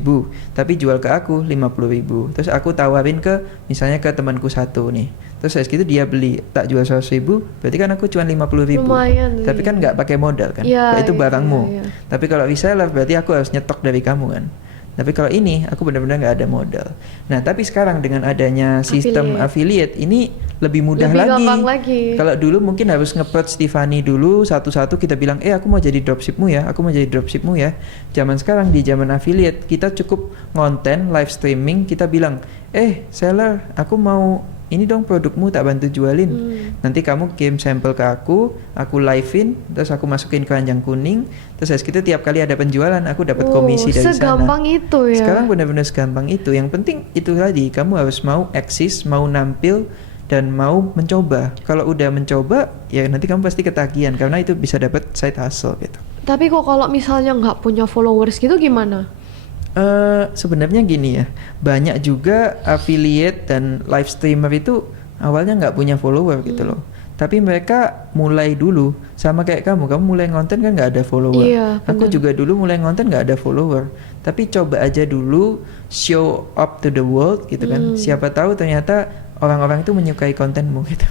tapi jual ke aku 50.000. Terus aku tawarin misalnya ke temanku satu nih. Terus habis gitu dia beli, tak jual 100.000, berarti kan aku cuma 50.000. Lumayan sih. Tapi kan nggak pakai modal kan, Iya, itu iya, barangmu. iya. Tapi kalau reseller berarti aku harus nyetok dari kamu kan. Tapi kalau ini aku benar-benar nggak ada modal. Nah, tapi sekarang dengan adanya sistem affiliate ini lebih mudah Lebih lagi. gampang lagi. Kalau dulu mungkin harus nge-approach Tiffany dulu satu-satu, kita bilang, aku mau jadi dropshipmu ya, aku mau jadi dropshipmu ya. Zaman sekarang di zaman affiliate kita cukup ngonten live streaming, kita bilang, seller, aku mau ini dong produkmu, tak bantu jualin. Nanti kamu kirim sampel ke aku live-in, terus aku masukin keranjang kuning, terus habis itu tiap kali ada penjualan aku dapat komisi dari sana. Segampang itu ya. Sekarang benar-benar segampang itu. Yang penting itu tadi, kamu harus mau eksis, mau nampil, dan mau mencoba. Kalau udah mencoba, ya nanti kamu pasti ketagihan karena itu bisa dapat side hustle gitu. Tapi kok kalau misalnya nggak punya followers gitu gimana? Sebenarnya gini ya, banyak juga affiliate dan live streamer itu awalnya nggak punya follower gitu loh. Tapi mereka mulai dulu, sama kayak kamu mulai ngonten kan nggak ada follower. Iya, Aku benar. juga dulu mulai ngonten nggak ada follower. Tapi coba aja dulu show up to the world gitu kan. Siapa tahu ternyata orang-orang itu menyukai kontenmu gitu.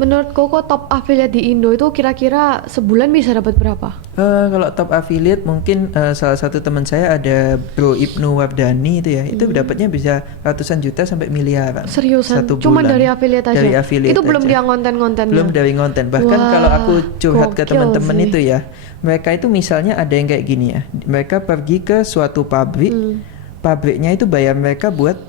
Menurut Koko top affiliate di Indo itu kira-kira sebulan bisa dapat berapa? Kalau top affiliate mungkin salah satu teman saya ada Bro Ibnu Wardani itu ya, itu dapatnya bisa ratusan juta sampai miliaran. Seriusan? Satu Cuma bulan. dari affiliate aja? Dari affiliate Itu belum aja. dia konten-kontennya? Belum dari konten. Bahkan Wah, kalau aku curhat ke gokil teman-teman sih. itu ya, mereka itu misalnya ada yang kayak gini ya, mereka pergi ke suatu pabrik, pabriknya itu bayar mereka buat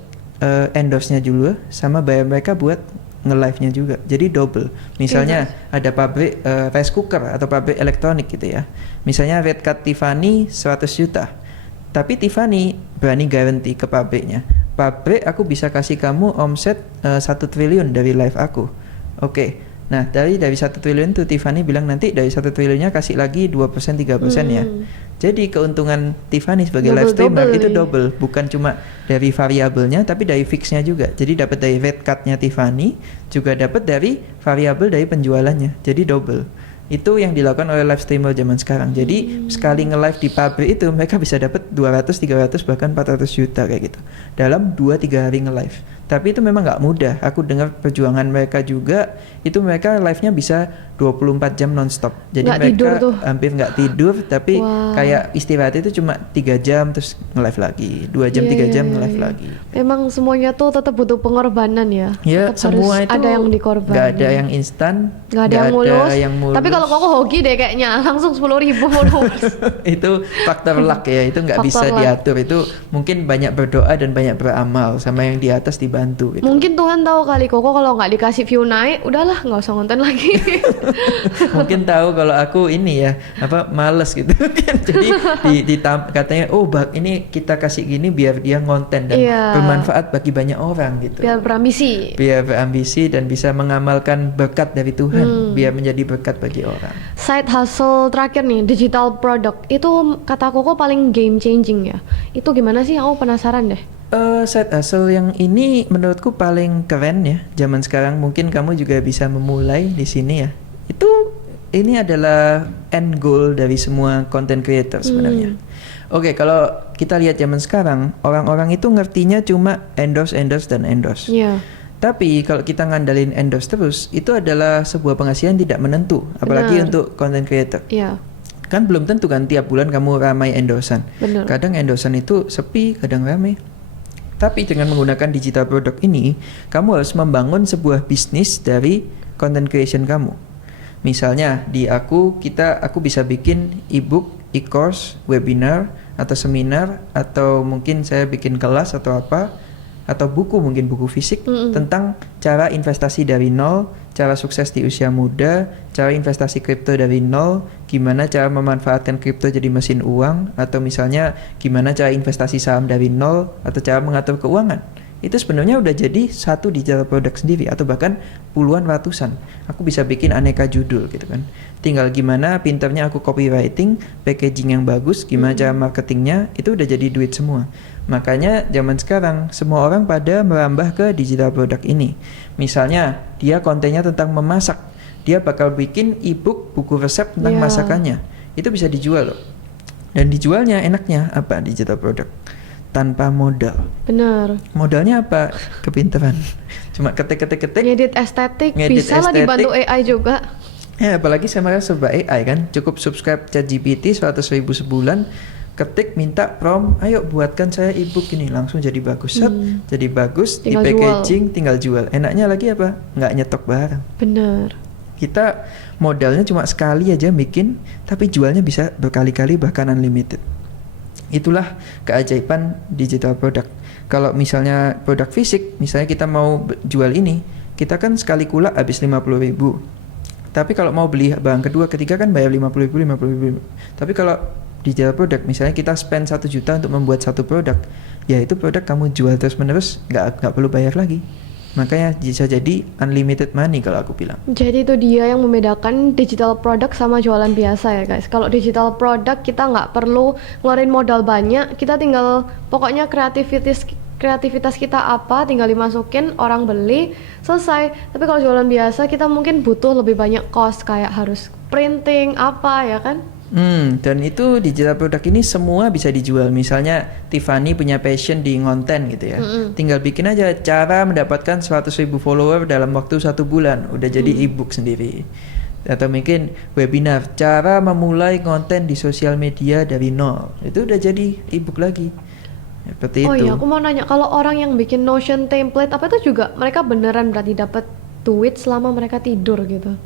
endorse-nya dulu, sama bayar mereka buat nge-live-nya juga. Jadi double. Misalnya ada pabrik rice cooker atau pabrik elektronik gitu ya. Misalnya rate card Tiffany 100 juta. Tapi Tiffany berani garanti ke pabriknya, pabrik aku bisa kasih kamu omset 1 triliun dari live aku. Oke. Nah, dari 1 triliun tuh Tiffany bilang nanti dari 1 triliunnya kasih lagi 2% 3% ya. Jadi keuntungan Tiffany sebagai live streamer Double itu nih. double, bukan cuma dari variabelnya tapi dari fixnya juga. Jadi dapat dari rate cut-nya Tiffany, juga dapat dari variabel dari penjualannya. Jadi double. Itu yang dilakukan oleh live streamer zaman sekarang. Jadi sekali nge-live di pabrik itu mereka bisa dapat 200, 300 bahkan 400 juta kayak gitu dalam 2-3 hari nge-live. Tapi itu memang nggak mudah. Aku dengar perjuangan mereka juga, itu mereka live-nya bisa 24 jam nonstop. Jadi Nggak mereka tidur tuh. hampir nggak tidur, tapi Wah. kayak istirahat itu cuma 3 jam terus nge-live lagi, 2 jam, Iya, 3 iya, jam iya, nge-live iya. lagi. Memang semuanya tuh tetap butuh pengorbanan ya. Ya, Tetap semua harus itu ada yang dikorbanin. nggak ada yang instan, Nggak ada yang mulus. Tapi kalau mulus. koko hoki deh kayaknya langsung 10.000 followers. Itu faktor luck ya, itu nggak bisa Faktor luck. diatur. Itu mungkin banyak berdoa dan banyak beramal sama yang di atas dibantu gitu. Mungkin Tuhan tahu kali koko kalau nggak dikasih view naik, udahlah nggak usah ngonten lagi. Mungkin tahu kalau aku ini ya males gitu kan. Jadi katanya ini kita kasih gini biar dia ngonten dan Iya. bermanfaat bagi banyak orang gitu. Biar berambisi. Biar berambisi dan bisa mengamalkan berkat dari Tuhan, biar menjadi berkat bagi orang. Side hustle terakhir nih, digital product. Itu kata koko paling game changing ya. Itu gimana sih? Aku penasaran deh. Side hustle yang ini menurutku paling keren ya zaman sekarang. Mungkin kamu juga bisa memulai di sini ya. Ini adalah end goal dari semua content creator sebenarnya. Oke, kalau kita lihat zaman sekarang, orang-orang itu ngertinya cuma endorse dan endorse. Iya. Tapi kalau kita ngandalin endorse terus, itu adalah sebuah penghasilan tidak menentu, apalagi Benar. untuk content creator. Iya. Kan belum tentu kan tiap bulan kamu ramai endorsan. Benar. Kadang endorsan itu sepi, kadang ramai. Tapi dengan menggunakan digital product ini, kamu harus membangun sebuah bisnis dari content creation kamu. Misalnya di aku bisa bikin ebook, e-course, webinar atau seminar, atau mungkin saya bikin kelas atau apa, atau mungkin buku fisik tentang cara investasi dari nol, cara sukses di usia muda, cara investasi kripto dari nol, gimana cara memanfaatkan kripto jadi mesin uang, atau misalnya gimana cara investasi saham dari nol, atau cara mengatur keuangan. Itu sebenarnya udah jadi satu digital product sendiri, atau bahkan puluhan ratusan. Aku bisa bikin aneka judul gitu kan. Tinggal gimana pinternya aku copywriting, packaging yang bagus, gimana cara marketingnya, itu udah jadi duit semua. Makanya zaman sekarang semua orang pada merambah ke digital product ini. Misalnya dia kontennya tentang memasak, dia bakal bikin ebook, buku resep tentang masakannya. Itu bisa dijual loh. Dan dijualnya enaknya apa digital product? Tanpa modal. Benar. Modalnya apa? Kepintaran. Cuma ketik. Ngedit estetik Ngedit bisa lah estetik. dibantu AI juga. Ya apalagi sama serba AI kan. Cukup subscribe ChatGPT 100.000 sebulan. Ketik minta prompt, ayo buatkan saya ebook ini, langsung jadi bagus. Jadi bagus, di Tinggal packaging, tinggal jual. Enaknya lagi apa? Nggak nyetok barang. Benar. Kita modalnya cuma sekali aja bikin, tapi jualnya bisa berkali-kali bahkan unlimited. Itulah keajaiban digital product. Kalau misalnya produk fisik, misalnya kita mau jual ini, kita kan sekali kulak habis 50.000. Tapi kalau mau beli barang kedua, ketiga kan bayar 50.000. Tapi kalau digital product, misalnya kita spend 1 juta untuk membuat satu produk, ya itu produk kamu jual terus menerus, nggak perlu bayar lagi. Makanya bisa jadi unlimited money kalau aku bilang. Jadi itu dia yang membedakan digital product sama jualan biasa ya guys. Kalau digital product kita nggak perlu ngeluarin modal banyak, kita tinggal pokoknya kreativitas kita apa tinggal dimasukin, orang beli, selesai. Tapi kalau jualan biasa kita mungkin butuh lebih banyak cost, kayak harus printing apa ya kan. Dan itu digital product ini semua bisa dijual. Misalnya Tiffany punya passion di ngonten gitu ya. Tinggal bikin aja cara mendapatkan 100.000 follower dalam waktu 1 bulan, udah jadi ebook sendiri. Atau mungkin webinar, cara memulai konten di sosial media dari nol, itu udah jadi ebook lagi. Seperti Oh itu. iya, aku mau nanya, kalau orang yang bikin Notion template apa itu juga mereka beneran berarti dapat duit selama mereka tidur gitu?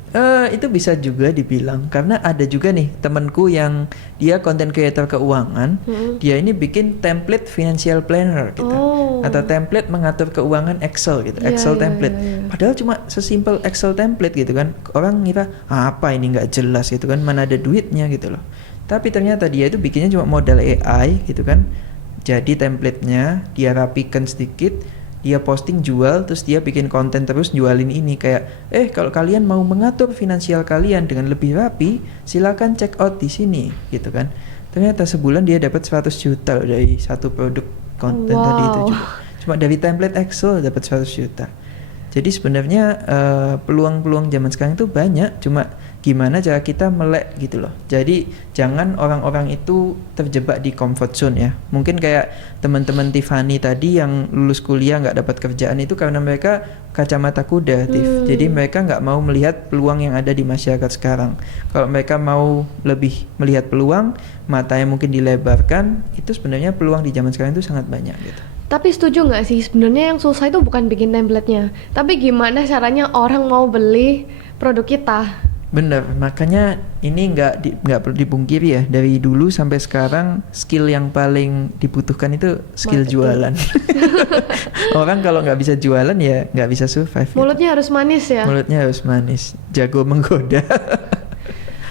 Itu bisa juga dibilang, karena ada juga nih temanku yang dia content creator keuangan, dia ini bikin template financial planner gitu, atau template mengatur keuangan Excel gitu, Excel template. Padahal cuma sesimpel Excel template gitu kan, orang ngira apa ini nggak jelas gitu kan, mana ada duitnya gitu loh. Tapi ternyata dia itu bikinnya cuma modal AI gitu kan, jadi templatenya dia rapikan sedikit, dia posting jual, terus dia bikin konten terus jualin ini kayak kalau kalian mau mengatur finansial kalian dengan lebih rapi, silakan check out di sini gitu kan. Ternyata sebulan dia dapat 100 juta loh dari satu produk konten tadi itu juga. Cuma dari template Excel dapat 100 juta. Jadi sebenarnya peluang-peluang zaman sekarang itu banyak, cuma gimana cara kita melek gitu loh. Jadi jangan orang-orang itu terjebak di comfort zone ya. Mungkin kayak teman-teman Tiffany tadi yang lulus kuliah nggak dapat kerjaan itu karena mereka kacamata kuda, Tiff. Jadi mereka nggak mau melihat peluang yang ada di masyarakat sekarang. Kalau mereka mau lebih melihat peluang, matanya mungkin dilebarkan, itu sebenarnya peluang di zaman sekarang itu sangat banyak gitu. Tapi setuju nggak sih sebenarnya yang susah itu bukan bikin template-nya, tapi gimana caranya orang mau beli produk kita. Bener, makanya ini nggak perlu dipungkiri ya, dari dulu sampai sekarang skill yang paling dibutuhkan itu skill Marketing. jualan. Orang kalau nggak bisa jualan ya nggak bisa survive. Mulutnya harus manis ya. Mulutnya harus manis, jago menggoda.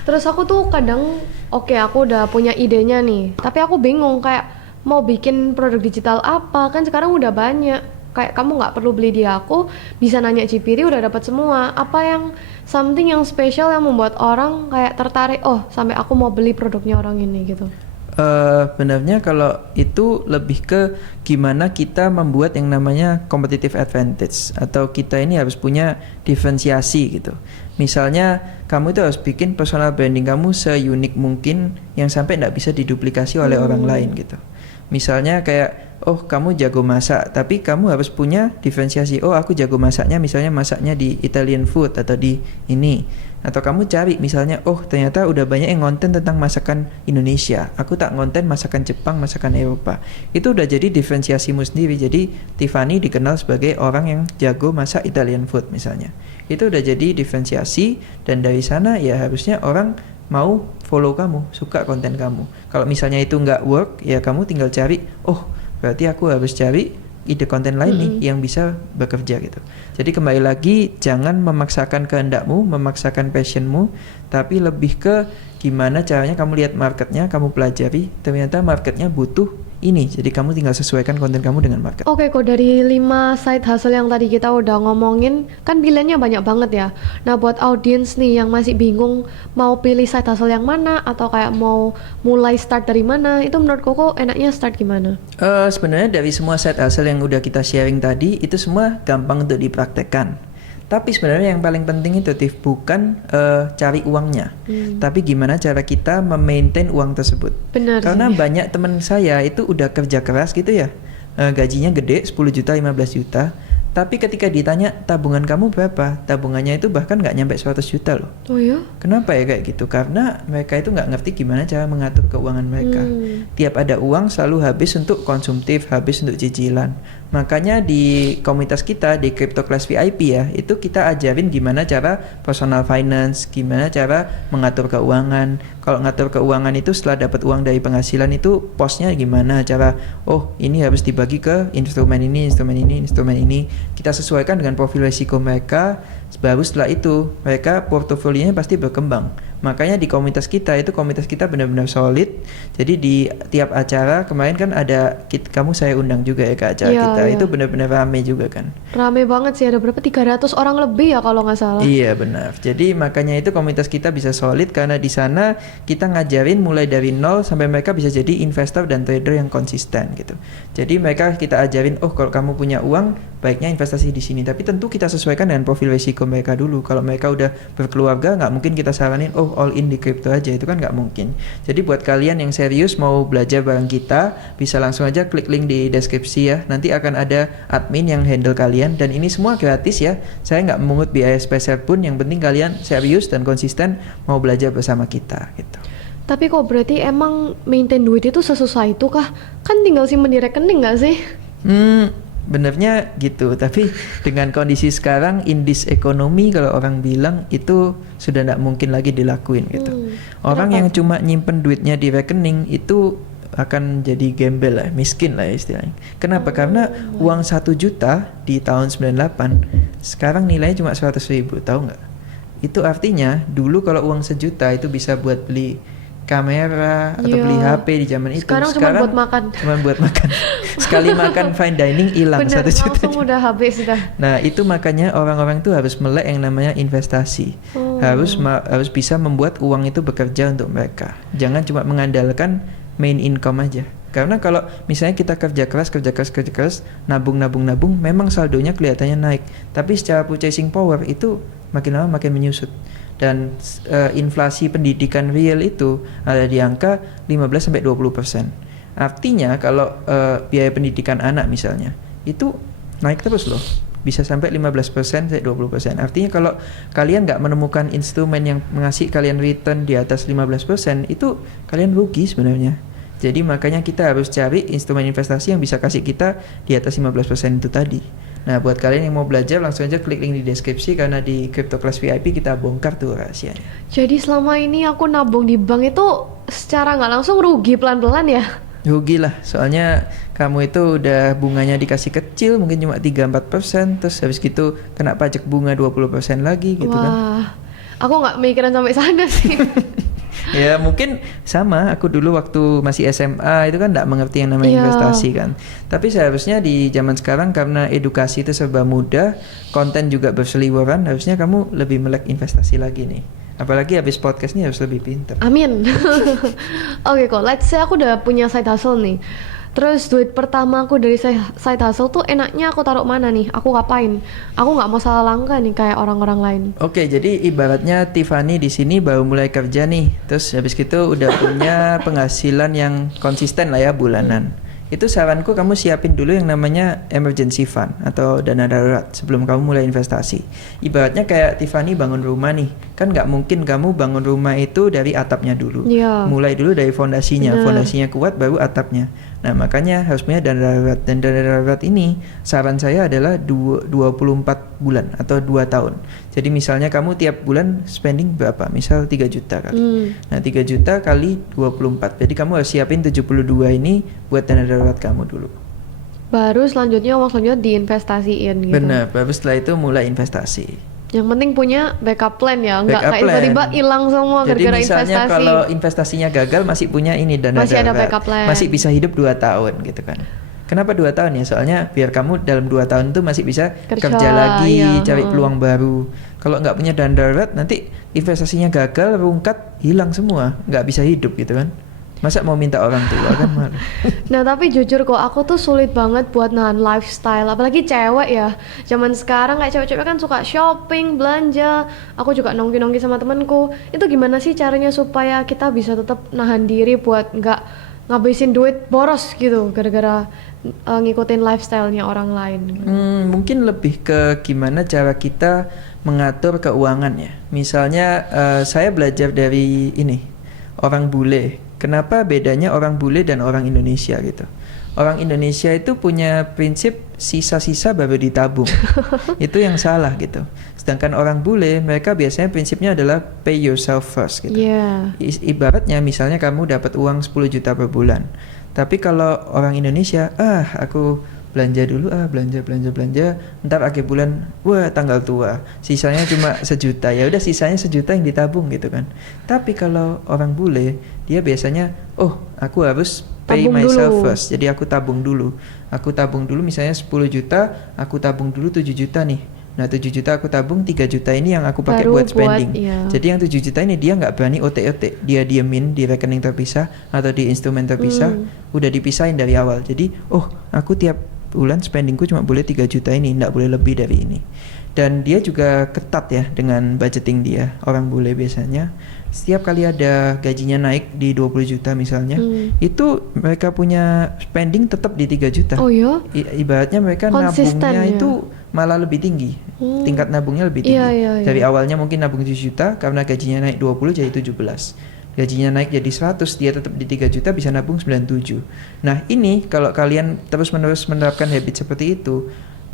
Terus aku tuh kadang aku udah punya idenya nih, tapi aku bingung kayak mau bikin produk digital apa, kan sekarang udah banyak. Kayak kamu nggak perlu beli di aku, bisa nanya Cipiri udah dapat semua. Apa yang something yang spesial yang membuat orang kayak tertarik, sampai aku mau beli produknya orang ini gitu. Benarnya kalau itu lebih ke gimana kita membuat yang namanya competitive advantage, atau kita ini harus punya diferensiasi gitu. Misalnya kamu itu harus bikin personal branding kamu seunik mungkin yang sampai nggak bisa diduplikasi oleh orang lain gitu. Misalnya kayak kamu jago masak, tapi kamu harus punya diferensiasi. Aku jago masaknya, misalnya masaknya di Italian food atau di ini. Atau kamu cari misalnya, ternyata udah banyak yang ngonten tentang masakan Indonesia, aku tak ngonten masakan Jepang, masakan Eropa. Itu udah jadi diferensiasimu sendiri. Jadi Tiffany dikenal sebagai orang yang jago masak Italian food misalnya. Itu udah jadi diferensiasi, dan dari sana ya harusnya orang mau follow kamu, suka konten kamu. Kalau misalnya itu nggak work, ya kamu tinggal cari, berarti aku harus cari ide konten lain nih yang bisa bekerja gitu. Jadi kembali lagi, jangan memaksakan kehendakmu, memaksakan passionmu, tapi lebih ke gimana caranya kamu lihat marketnya, kamu pelajari, ternyata marketnya butuh ini, jadi kamu tinggal sesuaikan konten kamu dengan market. Oke, kok dari 5 side hustle yang tadi kita udah ngomongin, kan pilihannya banyak banget ya. Nah, buat audiens nih yang masih bingung mau pilih side hustle yang mana, atau kayak mau mulai start dari mana, itu menurut Koko enaknya start gimana? Sebenarnya dari semua side hustle yang udah kita sharing tadi, itu semua gampang untuk dipraktekkan. Tapi sebenarnya yang paling penting itu Tiff, bukan cari uangnya, tapi gimana cara kita memaintain uang tersebut. Benar Karena sih. banyak teman saya itu udah kerja keras gitu ya, gajinya gede 10 juta, 15 juta, tapi ketika ditanya tabungan kamu berapa, tabungannya itu bahkan nggak nyampe 100 juta loh. Oh ya? Kenapa ya kayak gitu? Karena mereka itu nggak ngerti gimana cara mengatur keuangan mereka. Tiap ada uang selalu habis untuk konsumtif, habis untuk cicilan. Makanya di komunitas kita, di Crypto Class VIP ya, itu kita ajarin gimana cara personal finance, gimana cara mengatur keuangan. Kalau ngatur keuangan itu setelah dapat uang dari penghasilan itu posnya gimana, cara ini harus dibagi ke instrumen ini, instrumen ini, instrumen ini. Kita sesuaikan dengan profil risiko mereka, baru setelah itu mereka portofolionya pasti berkembang. Makanya di komunitas kita itu, komunitas kita benar-benar solid. Jadi di tiap acara kemarin kan ada kamu saya undang juga ya ke acara kita. Itu benar-benar rame juga kan. Rame banget sih, ada berapa 300 orang lebih ya kalau nggak salah. Iya benar. Jadi makanya itu komunitas kita bisa solid karena di sana kita ngajarin mulai dari nol sampai mereka bisa jadi investor dan trader yang konsisten gitu. Jadi mereka kita ajarin, kalau kamu punya uang baiknya investasi di sini. Tapi tentu kita sesuaikan dengan profil risiko mereka dulu. Kalau mereka udah berkeluarga, nggak mungkin kita saranin all in di crypto aja, itu kan nggak mungkin. Jadi buat kalian yang serius mau belajar bareng kita, bisa langsung aja klik link di deskripsi ya. Nanti akan ada admin yang handle kalian, dan ini semua gratis ya. Saya nggak memungut biaya spesial pun, yang penting kalian serius dan konsisten mau belajar bersama kita gitu. Tapi kok berarti emang maintain duit itu sesusah itu kah? Kan tinggal simpen di rekening nggak sih? Benernya gitu, tapi dengan kondisi sekarang in this economy, kalau orang bilang itu sudah tidak mungkin lagi dilakuin gitu. Orang Kenapa? yang cuma nyimpen duitnya di rekening itu akan jadi gembel lah, miskin lah istilahnya. Kenapa? Karena uang 1 juta di tahun 98 sekarang nilainya cuma 100 ribu, tahu nggak? Itu artinya dulu kalau uang 1 juta itu bisa buat beli kamera atau Iya. beli HP di zaman itu. Sekarang cuma buat makan. Cuma buat makan. Sekali makan fine dining hilang Bener, 1 juta. langsung udah habis dah. Nah, itu makanya orang-orang tuh harus melek yang namanya investasi. Oh. Harus bisa membuat uang itu bekerja untuk mereka. Jangan cuma mengandalkan main income aja. Karena kalau misalnya kita kerja keras, nabung, memang saldonya kelihatannya naik. Tapi secara purchasing power itu makin lama makin menyusut. Dan inflasi pendidikan real itu ada di angka 15-20%. Artinya kalau biaya pendidikan anak misalnya itu naik terus loh, bisa sampai 15%-20%. Artinya kalau kalian nggak menemukan instrumen yang mengasih kalian return di atas 15%, itu kalian rugi sebenarnya. Jadi makanya kita harus cari instrumen investasi yang bisa kasih kita di atas 15% itu tadi. Nah, buat kalian yang mau belajar langsung aja klik link di deskripsi, karena di Crypto Class VIP kita bongkar tuh rahasianya. Jadi selama ini aku nabung di bank itu secara nggak langsung rugi pelan-pelan ya? Rugi lah, soalnya kamu itu udah bunganya dikasih kecil, mungkin cuma 3-4%, terus habis gitu kena pajak bunga 20% lagi gitu kan. Wah, aku nggak mikirin sampai sana sih. Ya mungkin sama, aku dulu waktu masih SMA itu kan nggak mengerti yang namanya Iya. investasi kan. Tapi seharusnya di zaman sekarang karena edukasi itu serba mudah, konten juga berseliweran, harusnya kamu lebih melek investasi lagi nih. Apalagi habis podcast ini harus lebih pintar. Amin. Oke kok, let's say aku udah punya side hustle nih. Terus duit pertama aku dari side hustle tuh enaknya aku taruh mana nih? Aku ngapain? Aku nggak mau salah langkah nih kayak orang-orang lain. Oke, jadi ibaratnya Tiffany di sini baru mulai kerja nih, terus habis gitu udah punya penghasilan yang konsisten lah ya bulanan. Itu saranku kamu siapin dulu yang namanya emergency fund atau dana darurat sebelum kamu mulai investasi. Ibaratnya kayak Tiffany bangun rumah nih, kan nggak mungkin kamu bangun rumah itu dari atapnya dulu. Iya. Mulai dulu dari fondasinya, Bener. fondasinya kuat baru atapnya. Nah makanya harus punya dana darurat, dan dana darurat ini saran saya adalah 24 bulan atau 2 tahun. Jadi misalnya kamu tiap bulan spending berapa? Misal 3 juta kali. Nah 3 juta kali 24, jadi kamu harus siapin 72 ini buat dana darurat kamu dulu. Baru selanjutnya uang selanjutnya diinvestasiin gitu. Benar, baru setelah itu mulai investasi. Yang penting punya backup plan ya, nggak Backup kayak plan. tiba-tiba hilang semua Jadi gara-gara misalnya investasi. kalau investasinya gagal masih punya ini dana Masih ada darurat. backup plan. Masih bisa hidup 2 tahun gitu kan. Kenapa 2 tahun ya? Soalnya biar kamu dalam 2 tahun itu masih bisa kerja lagi, iya, cari peluang baru. Kalau nggak punya dana darurat nanti investasinya gagal, rungkat, hilang semua, nggak bisa hidup gitu kan. Masa mau minta orang tua kan malu. Nah tapi jujur kok aku tuh sulit banget buat nahan lifestyle, apalagi cewek ya. Zaman sekarang kayak cewek-cewek kan suka shopping, belanja. Aku juga nongki-nongki sama temenku. Itu gimana sih caranya supaya kita bisa tetap nahan diri buat nggak ngabisin duit boros gitu gara-gara ngikutin lifestyle-nya orang lain. Mungkin lebih ke gimana cara kita mengatur keuangan ya. Misalnya saya belajar dari ini, orang bule. Kenapa bedanya orang bule dan orang Indonesia gitu? Orang Indonesia itu punya prinsip sisa-sisa baru ditabung. Itu yang salah gitu. Sedangkan orang bule mereka biasanya prinsipnya adalah pay yourself first gitu. Iya. Ibaratnya misalnya kamu dapat uang 10 juta per bulan. Tapi kalau orang Indonesia, aku belanja dulu, belanja, ntar akhir bulan, wah tanggal tua, sisanya cuma 1 juta, ya udah sisanya 1 juta yang ditabung gitu kan. Tapi kalau orang bule, dia biasanya, aku harus pay Tabung myself dulu. first, jadi aku tabung dulu misalnya 10 juta, aku tabung dulu 7 juta nih. Nah 7 juta aku tabung, 3 juta ini yang aku pakai Baru buat spending. iya. Jadi yang 7 juta ini dia nggak berani OT, dia diemin di rekening terpisah atau di instrumen terpisah, udah dipisahin dari awal. Jadi aku tiap bulan spendingku cuma boleh 3 juta ini, nggak boleh lebih dari ini. Dan dia juga ketat ya dengan budgeting dia. Orang bule biasanya setiap kali ada gajinya naik di 20 juta misalnya, itu mereka punya spending tetap di 3 juta. Oh ya? Ibaratnya mereka Konsisten nabungnya ya? itu malah lebih tinggi. Tingkat nabungnya lebih tinggi. Iya. Dari awalnya mungkin nabung 7 juta, karena gajinya naik 20 jadi 17. Gajinya naik jadi 100, dia tetap di 3 juta, bisa nabung 97. Nah ini kalau kalian terus-menerus menerapkan habit seperti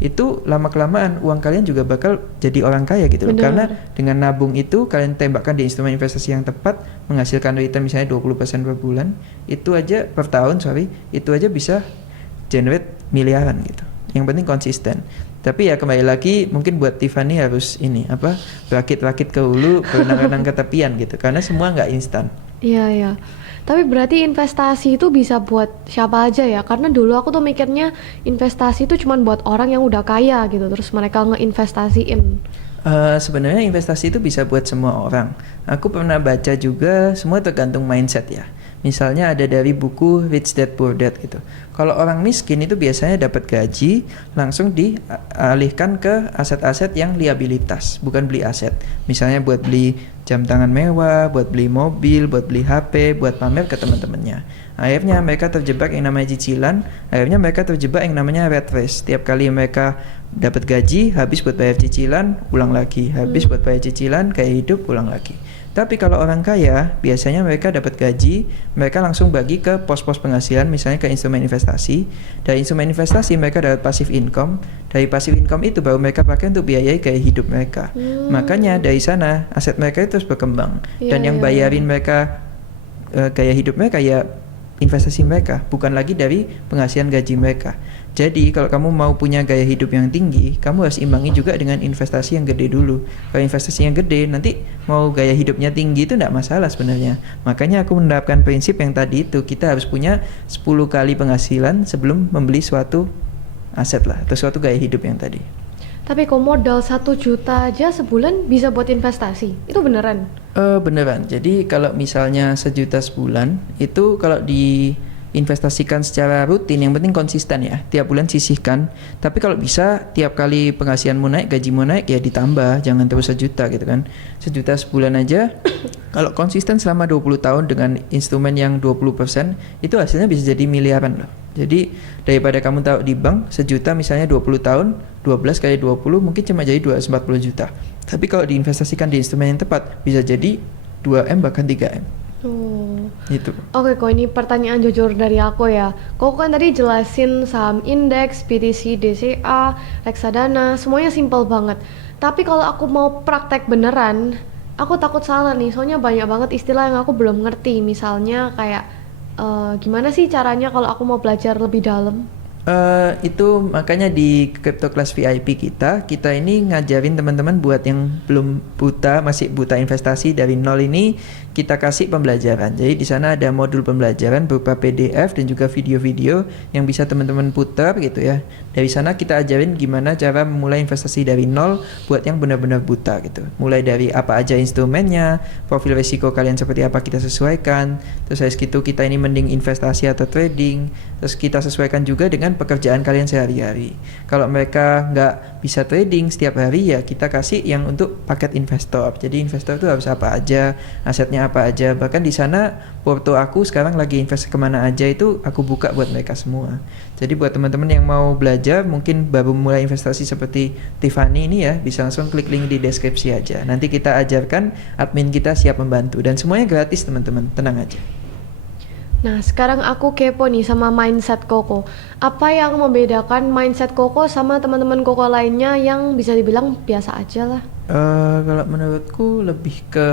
itu lama-kelamaan uang kalian juga bakal jadi orang kaya gitu loh. Benar. Karena dengan nabung itu kalian tembakkan di instrumen investasi yang tepat, menghasilkan return misalnya 20% per bulan, itu aja per tahun, itu aja bisa generate miliaran gitu. Yang penting konsisten. Tapi ya kembali lagi mungkin buat Tiffany harus berakit-rakit ke hulu, berenang-renang ke tepian gitu. Karena semua nggak instan. Iya, iya. Tapi berarti investasi itu bisa buat siapa aja ya? Karena dulu aku tuh mikirnya investasi itu cuma buat orang yang udah kaya gitu, terus mereka ngeinvestasiin. Sebenarnya investasi itu bisa buat semua orang. Aku pernah baca juga, semua tergantung mindset ya. Misalnya ada dari buku Rich Dad Poor Dad gitu. Kalau orang miskin itu biasanya dapat gaji langsung dialihkan ke aset-aset yang liabilitas, bukan beli aset. Misalnya buat beli jam tangan mewah, buat beli mobil, buat beli HP, buat pamer ke teman-temannya. Akhirnya mereka terjebak yang namanya cicilan, akhirnya mereka terjebak yang namanya rat race. Tiap kali mereka dapat gaji, habis buat bayar cicilan, ulang lagi. Habis buat bayar cicilan, kayak hidup, ulang lagi. Tapi kalau orang kaya, biasanya mereka dapat gaji, mereka langsung bagi ke pos-pos penghasilan, misalnya ke instrumen investasi. Dari instrumen investasi mereka dapat passive income. Dari passive income itu baru mereka pakai untuk biayai gaya hidup mereka. Makanya dari sana aset mereka itu terus berkembang. Iya, Dan yang iya, bayarin mereka gaya hidup mereka ya investasi mereka, bukan lagi dari penghasilan gaji mereka. Jadi kalau kamu mau punya gaya hidup yang tinggi, kamu harus imbangi juga dengan investasi yang gede dulu. Kalau investasi yang gede, nanti mau gaya hidupnya tinggi itu tidak masalah sebenarnya. Makanya aku menerapkan prinsip yang tadi itu, kita harus punya 10 kali penghasilan sebelum membeli suatu aset lah, atau suatu gaya hidup yang tadi. Tapi kok modal 1 juta aja sebulan bisa buat investasi? Itu beneran? Beneran. Jadi kalau misalnya 1 juta sebulan, itu kalau diinvestasikan secara rutin, yang penting konsisten ya. Tiap bulan sisihkan. Tapi kalau bisa tiap kali penghasilanmu naik, gajimu naik ya ditambah, jangan terus 1 juta gitu kan. 1 juta sebulan aja. Kalau konsisten selama 20 tahun dengan instrumen yang 20%, itu hasilnya bisa jadi miliaran loh. Jadi daripada kamu taruh di bank 1 juta misalnya 20 tahun, 12 kali 20 mungkin cuma jadi 240 juta. Tapi kalau diinvestasikan di instrumen yang tepat, bisa jadi 2M bahkan 3M. Oh. Itu. Oke, kok ini pertanyaan jujur dari aku ya. Kok kan tadi jelasin saham indeks, BTC, DCA, reksadana, semuanya simple banget. Tapi kalau aku mau praktek beneran, aku takut salah nih. Soalnya banyak banget istilah yang aku belum ngerti. Misalnya kayak gimana sih caranya kalau aku mau belajar lebih dalam? Itu makanya di Crypto Class VIP kita ini ngajarin teman-teman buat yang belum buta, masih buta investasi dari nol ini, kita kasih pembelajaran. Jadi di sana ada modul pembelajaran berupa PDF dan juga video-video yang bisa teman-teman putar gitu ya. Dari sana kita ajarin gimana cara memulai investasi dari nol buat yang benar-benar buta gitu. Mulai dari apa aja instrumennya, profil risiko kalian seperti apa kita sesuaikan. Terus dari situ kita ini mending investasi atau trading. Terus kita sesuaikan juga dengan pekerjaan kalian sehari-hari. Kalau mereka nggak bisa trading setiap hari ya kita kasih yang untuk paket investor. Jadi investor itu harus apa aja, asetnya apa aja. Bahkan di sana porto aku sekarang lagi invest kemana aja itu aku buka buat mereka semua. Jadi buat teman-teman yang mau belajar mungkin baru mulai investasi seperti Tiffany ini ya, bisa langsung klik link di deskripsi aja. Nanti kita ajarkan, admin kita siap membantu dan semuanya gratis teman-teman, tenang aja. Nah, sekarang aku kepo nih sama mindset Koko. Apa yang membedakan mindset Koko sama teman-teman Koko lainnya yang bisa dibilang biasa aja lah? Kalau menurutku lebih ke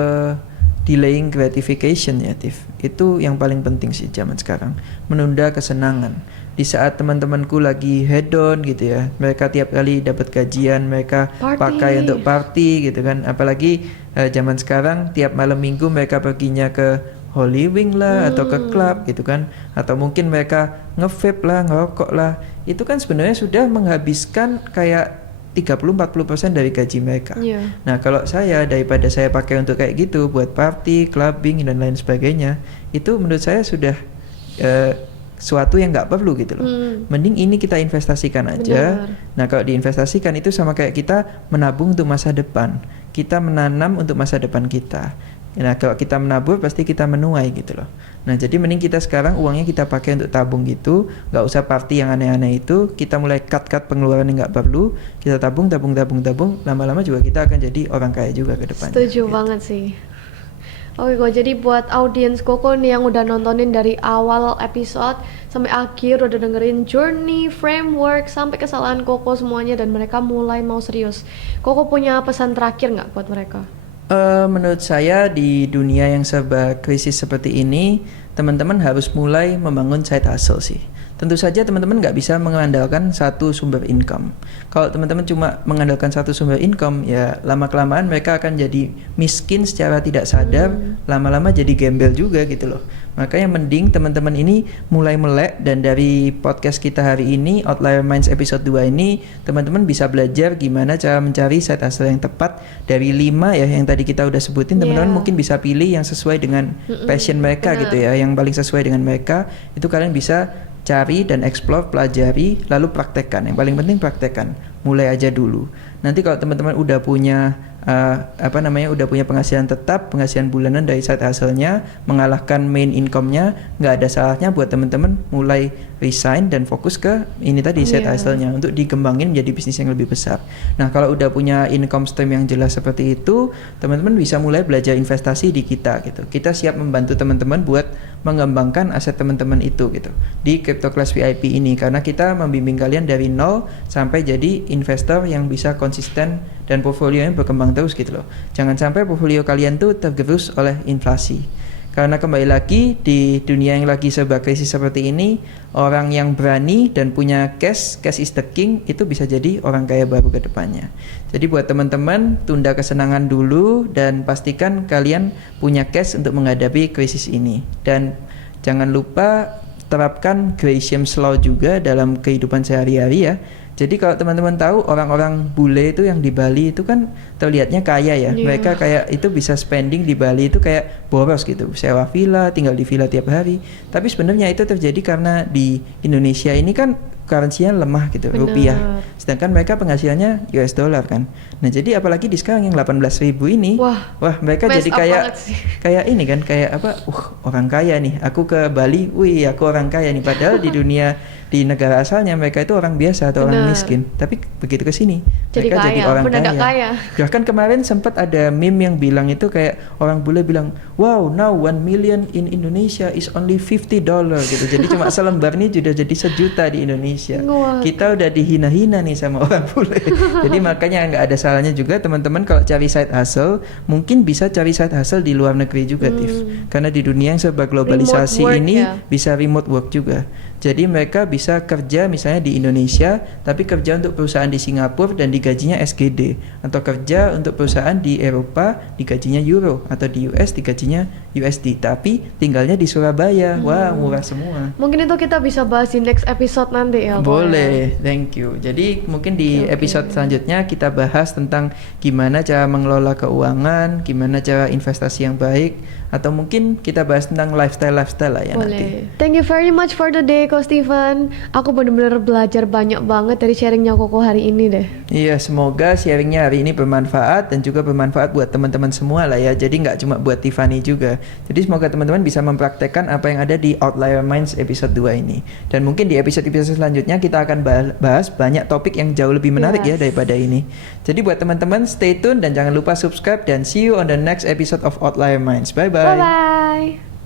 delaying gratification ya, Tiff. Itu yang paling penting sih zaman sekarang. Menunda kesenangan. Di saat teman-temanku lagi hedon gitu ya, mereka tiap kali dapat gajian mereka pakai untuk party gitu kan. Apalagi zaman sekarang tiap malam minggu mereka perginya ke Holy Wing lah atau ke klub gitu kan, atau mungkin mereka nge-vape lah, ngerokok lah. Itu kan sebenarnya sudah menghabiskan kayak 30-40% dari gaji mereka. Nah kalau saya, daripada saya pakai untuk kayak gitu buat party, clubbing dan lain sebagainya, itu menurut saya sudah suatu yang nggak perlu gitu loh. Mending ini kita investasikan aja. Benar. Nah kalau diinvestasikan itu sama kayak kita menabung untuk masa depan. Kita menanam untuk masa depan kita. Nah kalau kita menabur pasti kita menuai gitu loh. Nah jadi mending kita sekarang uangnya kita pakai untuk tabung gitu. Nggak usah party yang aneh-aneh itu. Kita mulai cut pengeluaran yang nggak perlu. Kita tabung. Lama-lama juga kita akan jadi orang kaya juga ke depannya. Setuju gitu. banget sih. Oke kok, jadi buat audiens Koko nih yang udah nontonin dari awal episode sampai akhir, udah dengerin journey, framework, sampai kesalahan Koko semuanya dan mereka mulai mau serius. Koko punya pesan terakhir nggak buat mereka? Menurut saya di dunia yang serba krisis seperti ini, teman-teman harus mulai membangun side hustle sih. tentu saja teman-teman nggak bisa mengandalkan satu sumber income. Kalau teman-teman cuma mengandalkan satu sumber income, ya lama-kelamaan mereka akan jadi miskin secara tidak sadar, lama-lama jadi gembel juga gitu loh. Makanya mending teman-teman ini mulai melek, dan dari podcast kita hari ini, Outlier Minds episode 2 ini, teman-teman bisa belajar gimana cara mencari side hustle yang tepat. Dari 5 ya yang tadi kita udah sebutin, teman-teman mungkin bisa pilih yang sesuai dengan passion mereka gitu ya, yang paling sesuai dengan mereka. Itu kalian bisa cari dan explore, pelajari, lalu praktekkan. Yang paling penting praktekkan, mulai aja dulu. Nanti kalau teman-teman udah punya udah punya penghasilan tetap, penghasilan bulanan dari side hustle-nya, mengalahkan main income-nya, nggak ada salahnya buat teman-teman mulai resign dan fokus ke ini tadi, side hustle-nya, untuk dikembangin menjadi bisnis yang lebih besar. Nah, kalau udah punya income stream yang jelas seperti itu, teman-teman bisa mulai belajar investasi di kita gitu. Kita siap membantu teman-teman buat mengembangkan aset teman-teman itu gitu di Crypto Class VIP ini, karena kita membimbing kalian dari nol sampai jadi investor yang bisa konsisten dan portfolionya berkembang terus gitu loh. Jangan sampai portfolio kalian tuh tergerus oleh inflasi. Karena kembali lagi di dunia yang lagi serba krisis seperti ini, orang yang berani dan punya cash is the king, itu bisa jadi orang kaya baru ke depannya. Jadi buat teman-teman, tunda kesenangan dulu dan pastikan kalian punya cash untuk menghadapi krisis ini. Dan jangan lupa terapkan Gratiam's Law juga dalam kehidupan sehari-hari ya. Jadi kalau teman-teman tahu, orang-orang bule itu yang di Bali itu kan terlihatnya kaya ya. Mereka kayak itu bisa spending di Bali itu kayak boros gitu, sewa villa, tinggal di villa tiap hari. Tapi sebenarnya itu terjadi karena di Indonesia ini kan currency-nya lemah gitu, rupiah. Sedangkan mereka penghasilannya US dollar kan. Nah, jadi apalagi di sekarang yang 18.000 ini, wah mereka jadi kayak ini kan, kayak apa? Orang kaya nih. Aku ke Bali, wih aku orang kaya nih. Padahal di dunia, di negara asalnya mereka itu orang biasa atau orang miskin. Tapi begitu ke sini mereka jadi orang kaya. Bahkan kemarin sempat ada meme yang bilang itu kayak orang bule bilang, wow, now 1 million in Indonesia is only $50 gitu. Jadi cuma selembar nih sudah jadi 1 juta di Indonesia. Kita udah dihina-hina nih sama orang bule. Jadi makanya nggak ada salahnya juga teman-teman kalau cari side hustle, mungkin bisa cari side hustle di luar negeri juga, Tiff. Karena di dunia yang serba globalisasi ini bisa remote work juga. Jadi mereka bisa kerja misalnya di Indonesia, tapi kerja untuk perusahaan di Singapura dan digajinya SGD, atau kerja untuk perusahaan di Eropa digajinya Euro, atau di US digajinya USD, tapi tinggalnya di Surabaya. Wah, murah semua. Mungkin itu kita bisa bahas di next episode nanti ya. Boleh, thank you. Jadi mungkin di episode selanjutnya kita bahas tentang gimana cara mengelola keuangan, gimana cara investasi yang baik, atau mungkin kita bahas tentang lifestyle lah ya. Boleh. Nanti. Thank you very much for the day, Ko Steven. Aku benar-benar belajar banyak banget dari sharingnya Koko hari ini deh. Iya, semoga sharingnya hari ini bermanfaat dan juga bermanfaat buat teman-teman semua lah ya. Jadi nggak cuma buat Tiffany juga. Jadi semoga teman-teman bisa mempraktekkan apa yang ada di Outlier Minds episode 2 ini. Dan mungkin di episode-episode selanjutnya kita akan bahas banyak topik yang jauh lebih menarik ya daripada ini. Jadi buat teman-teman stay tune dan jangan lupa subscribe, dan see you on the next episode of Outlier Minds. Bye-bye. Bye-bye.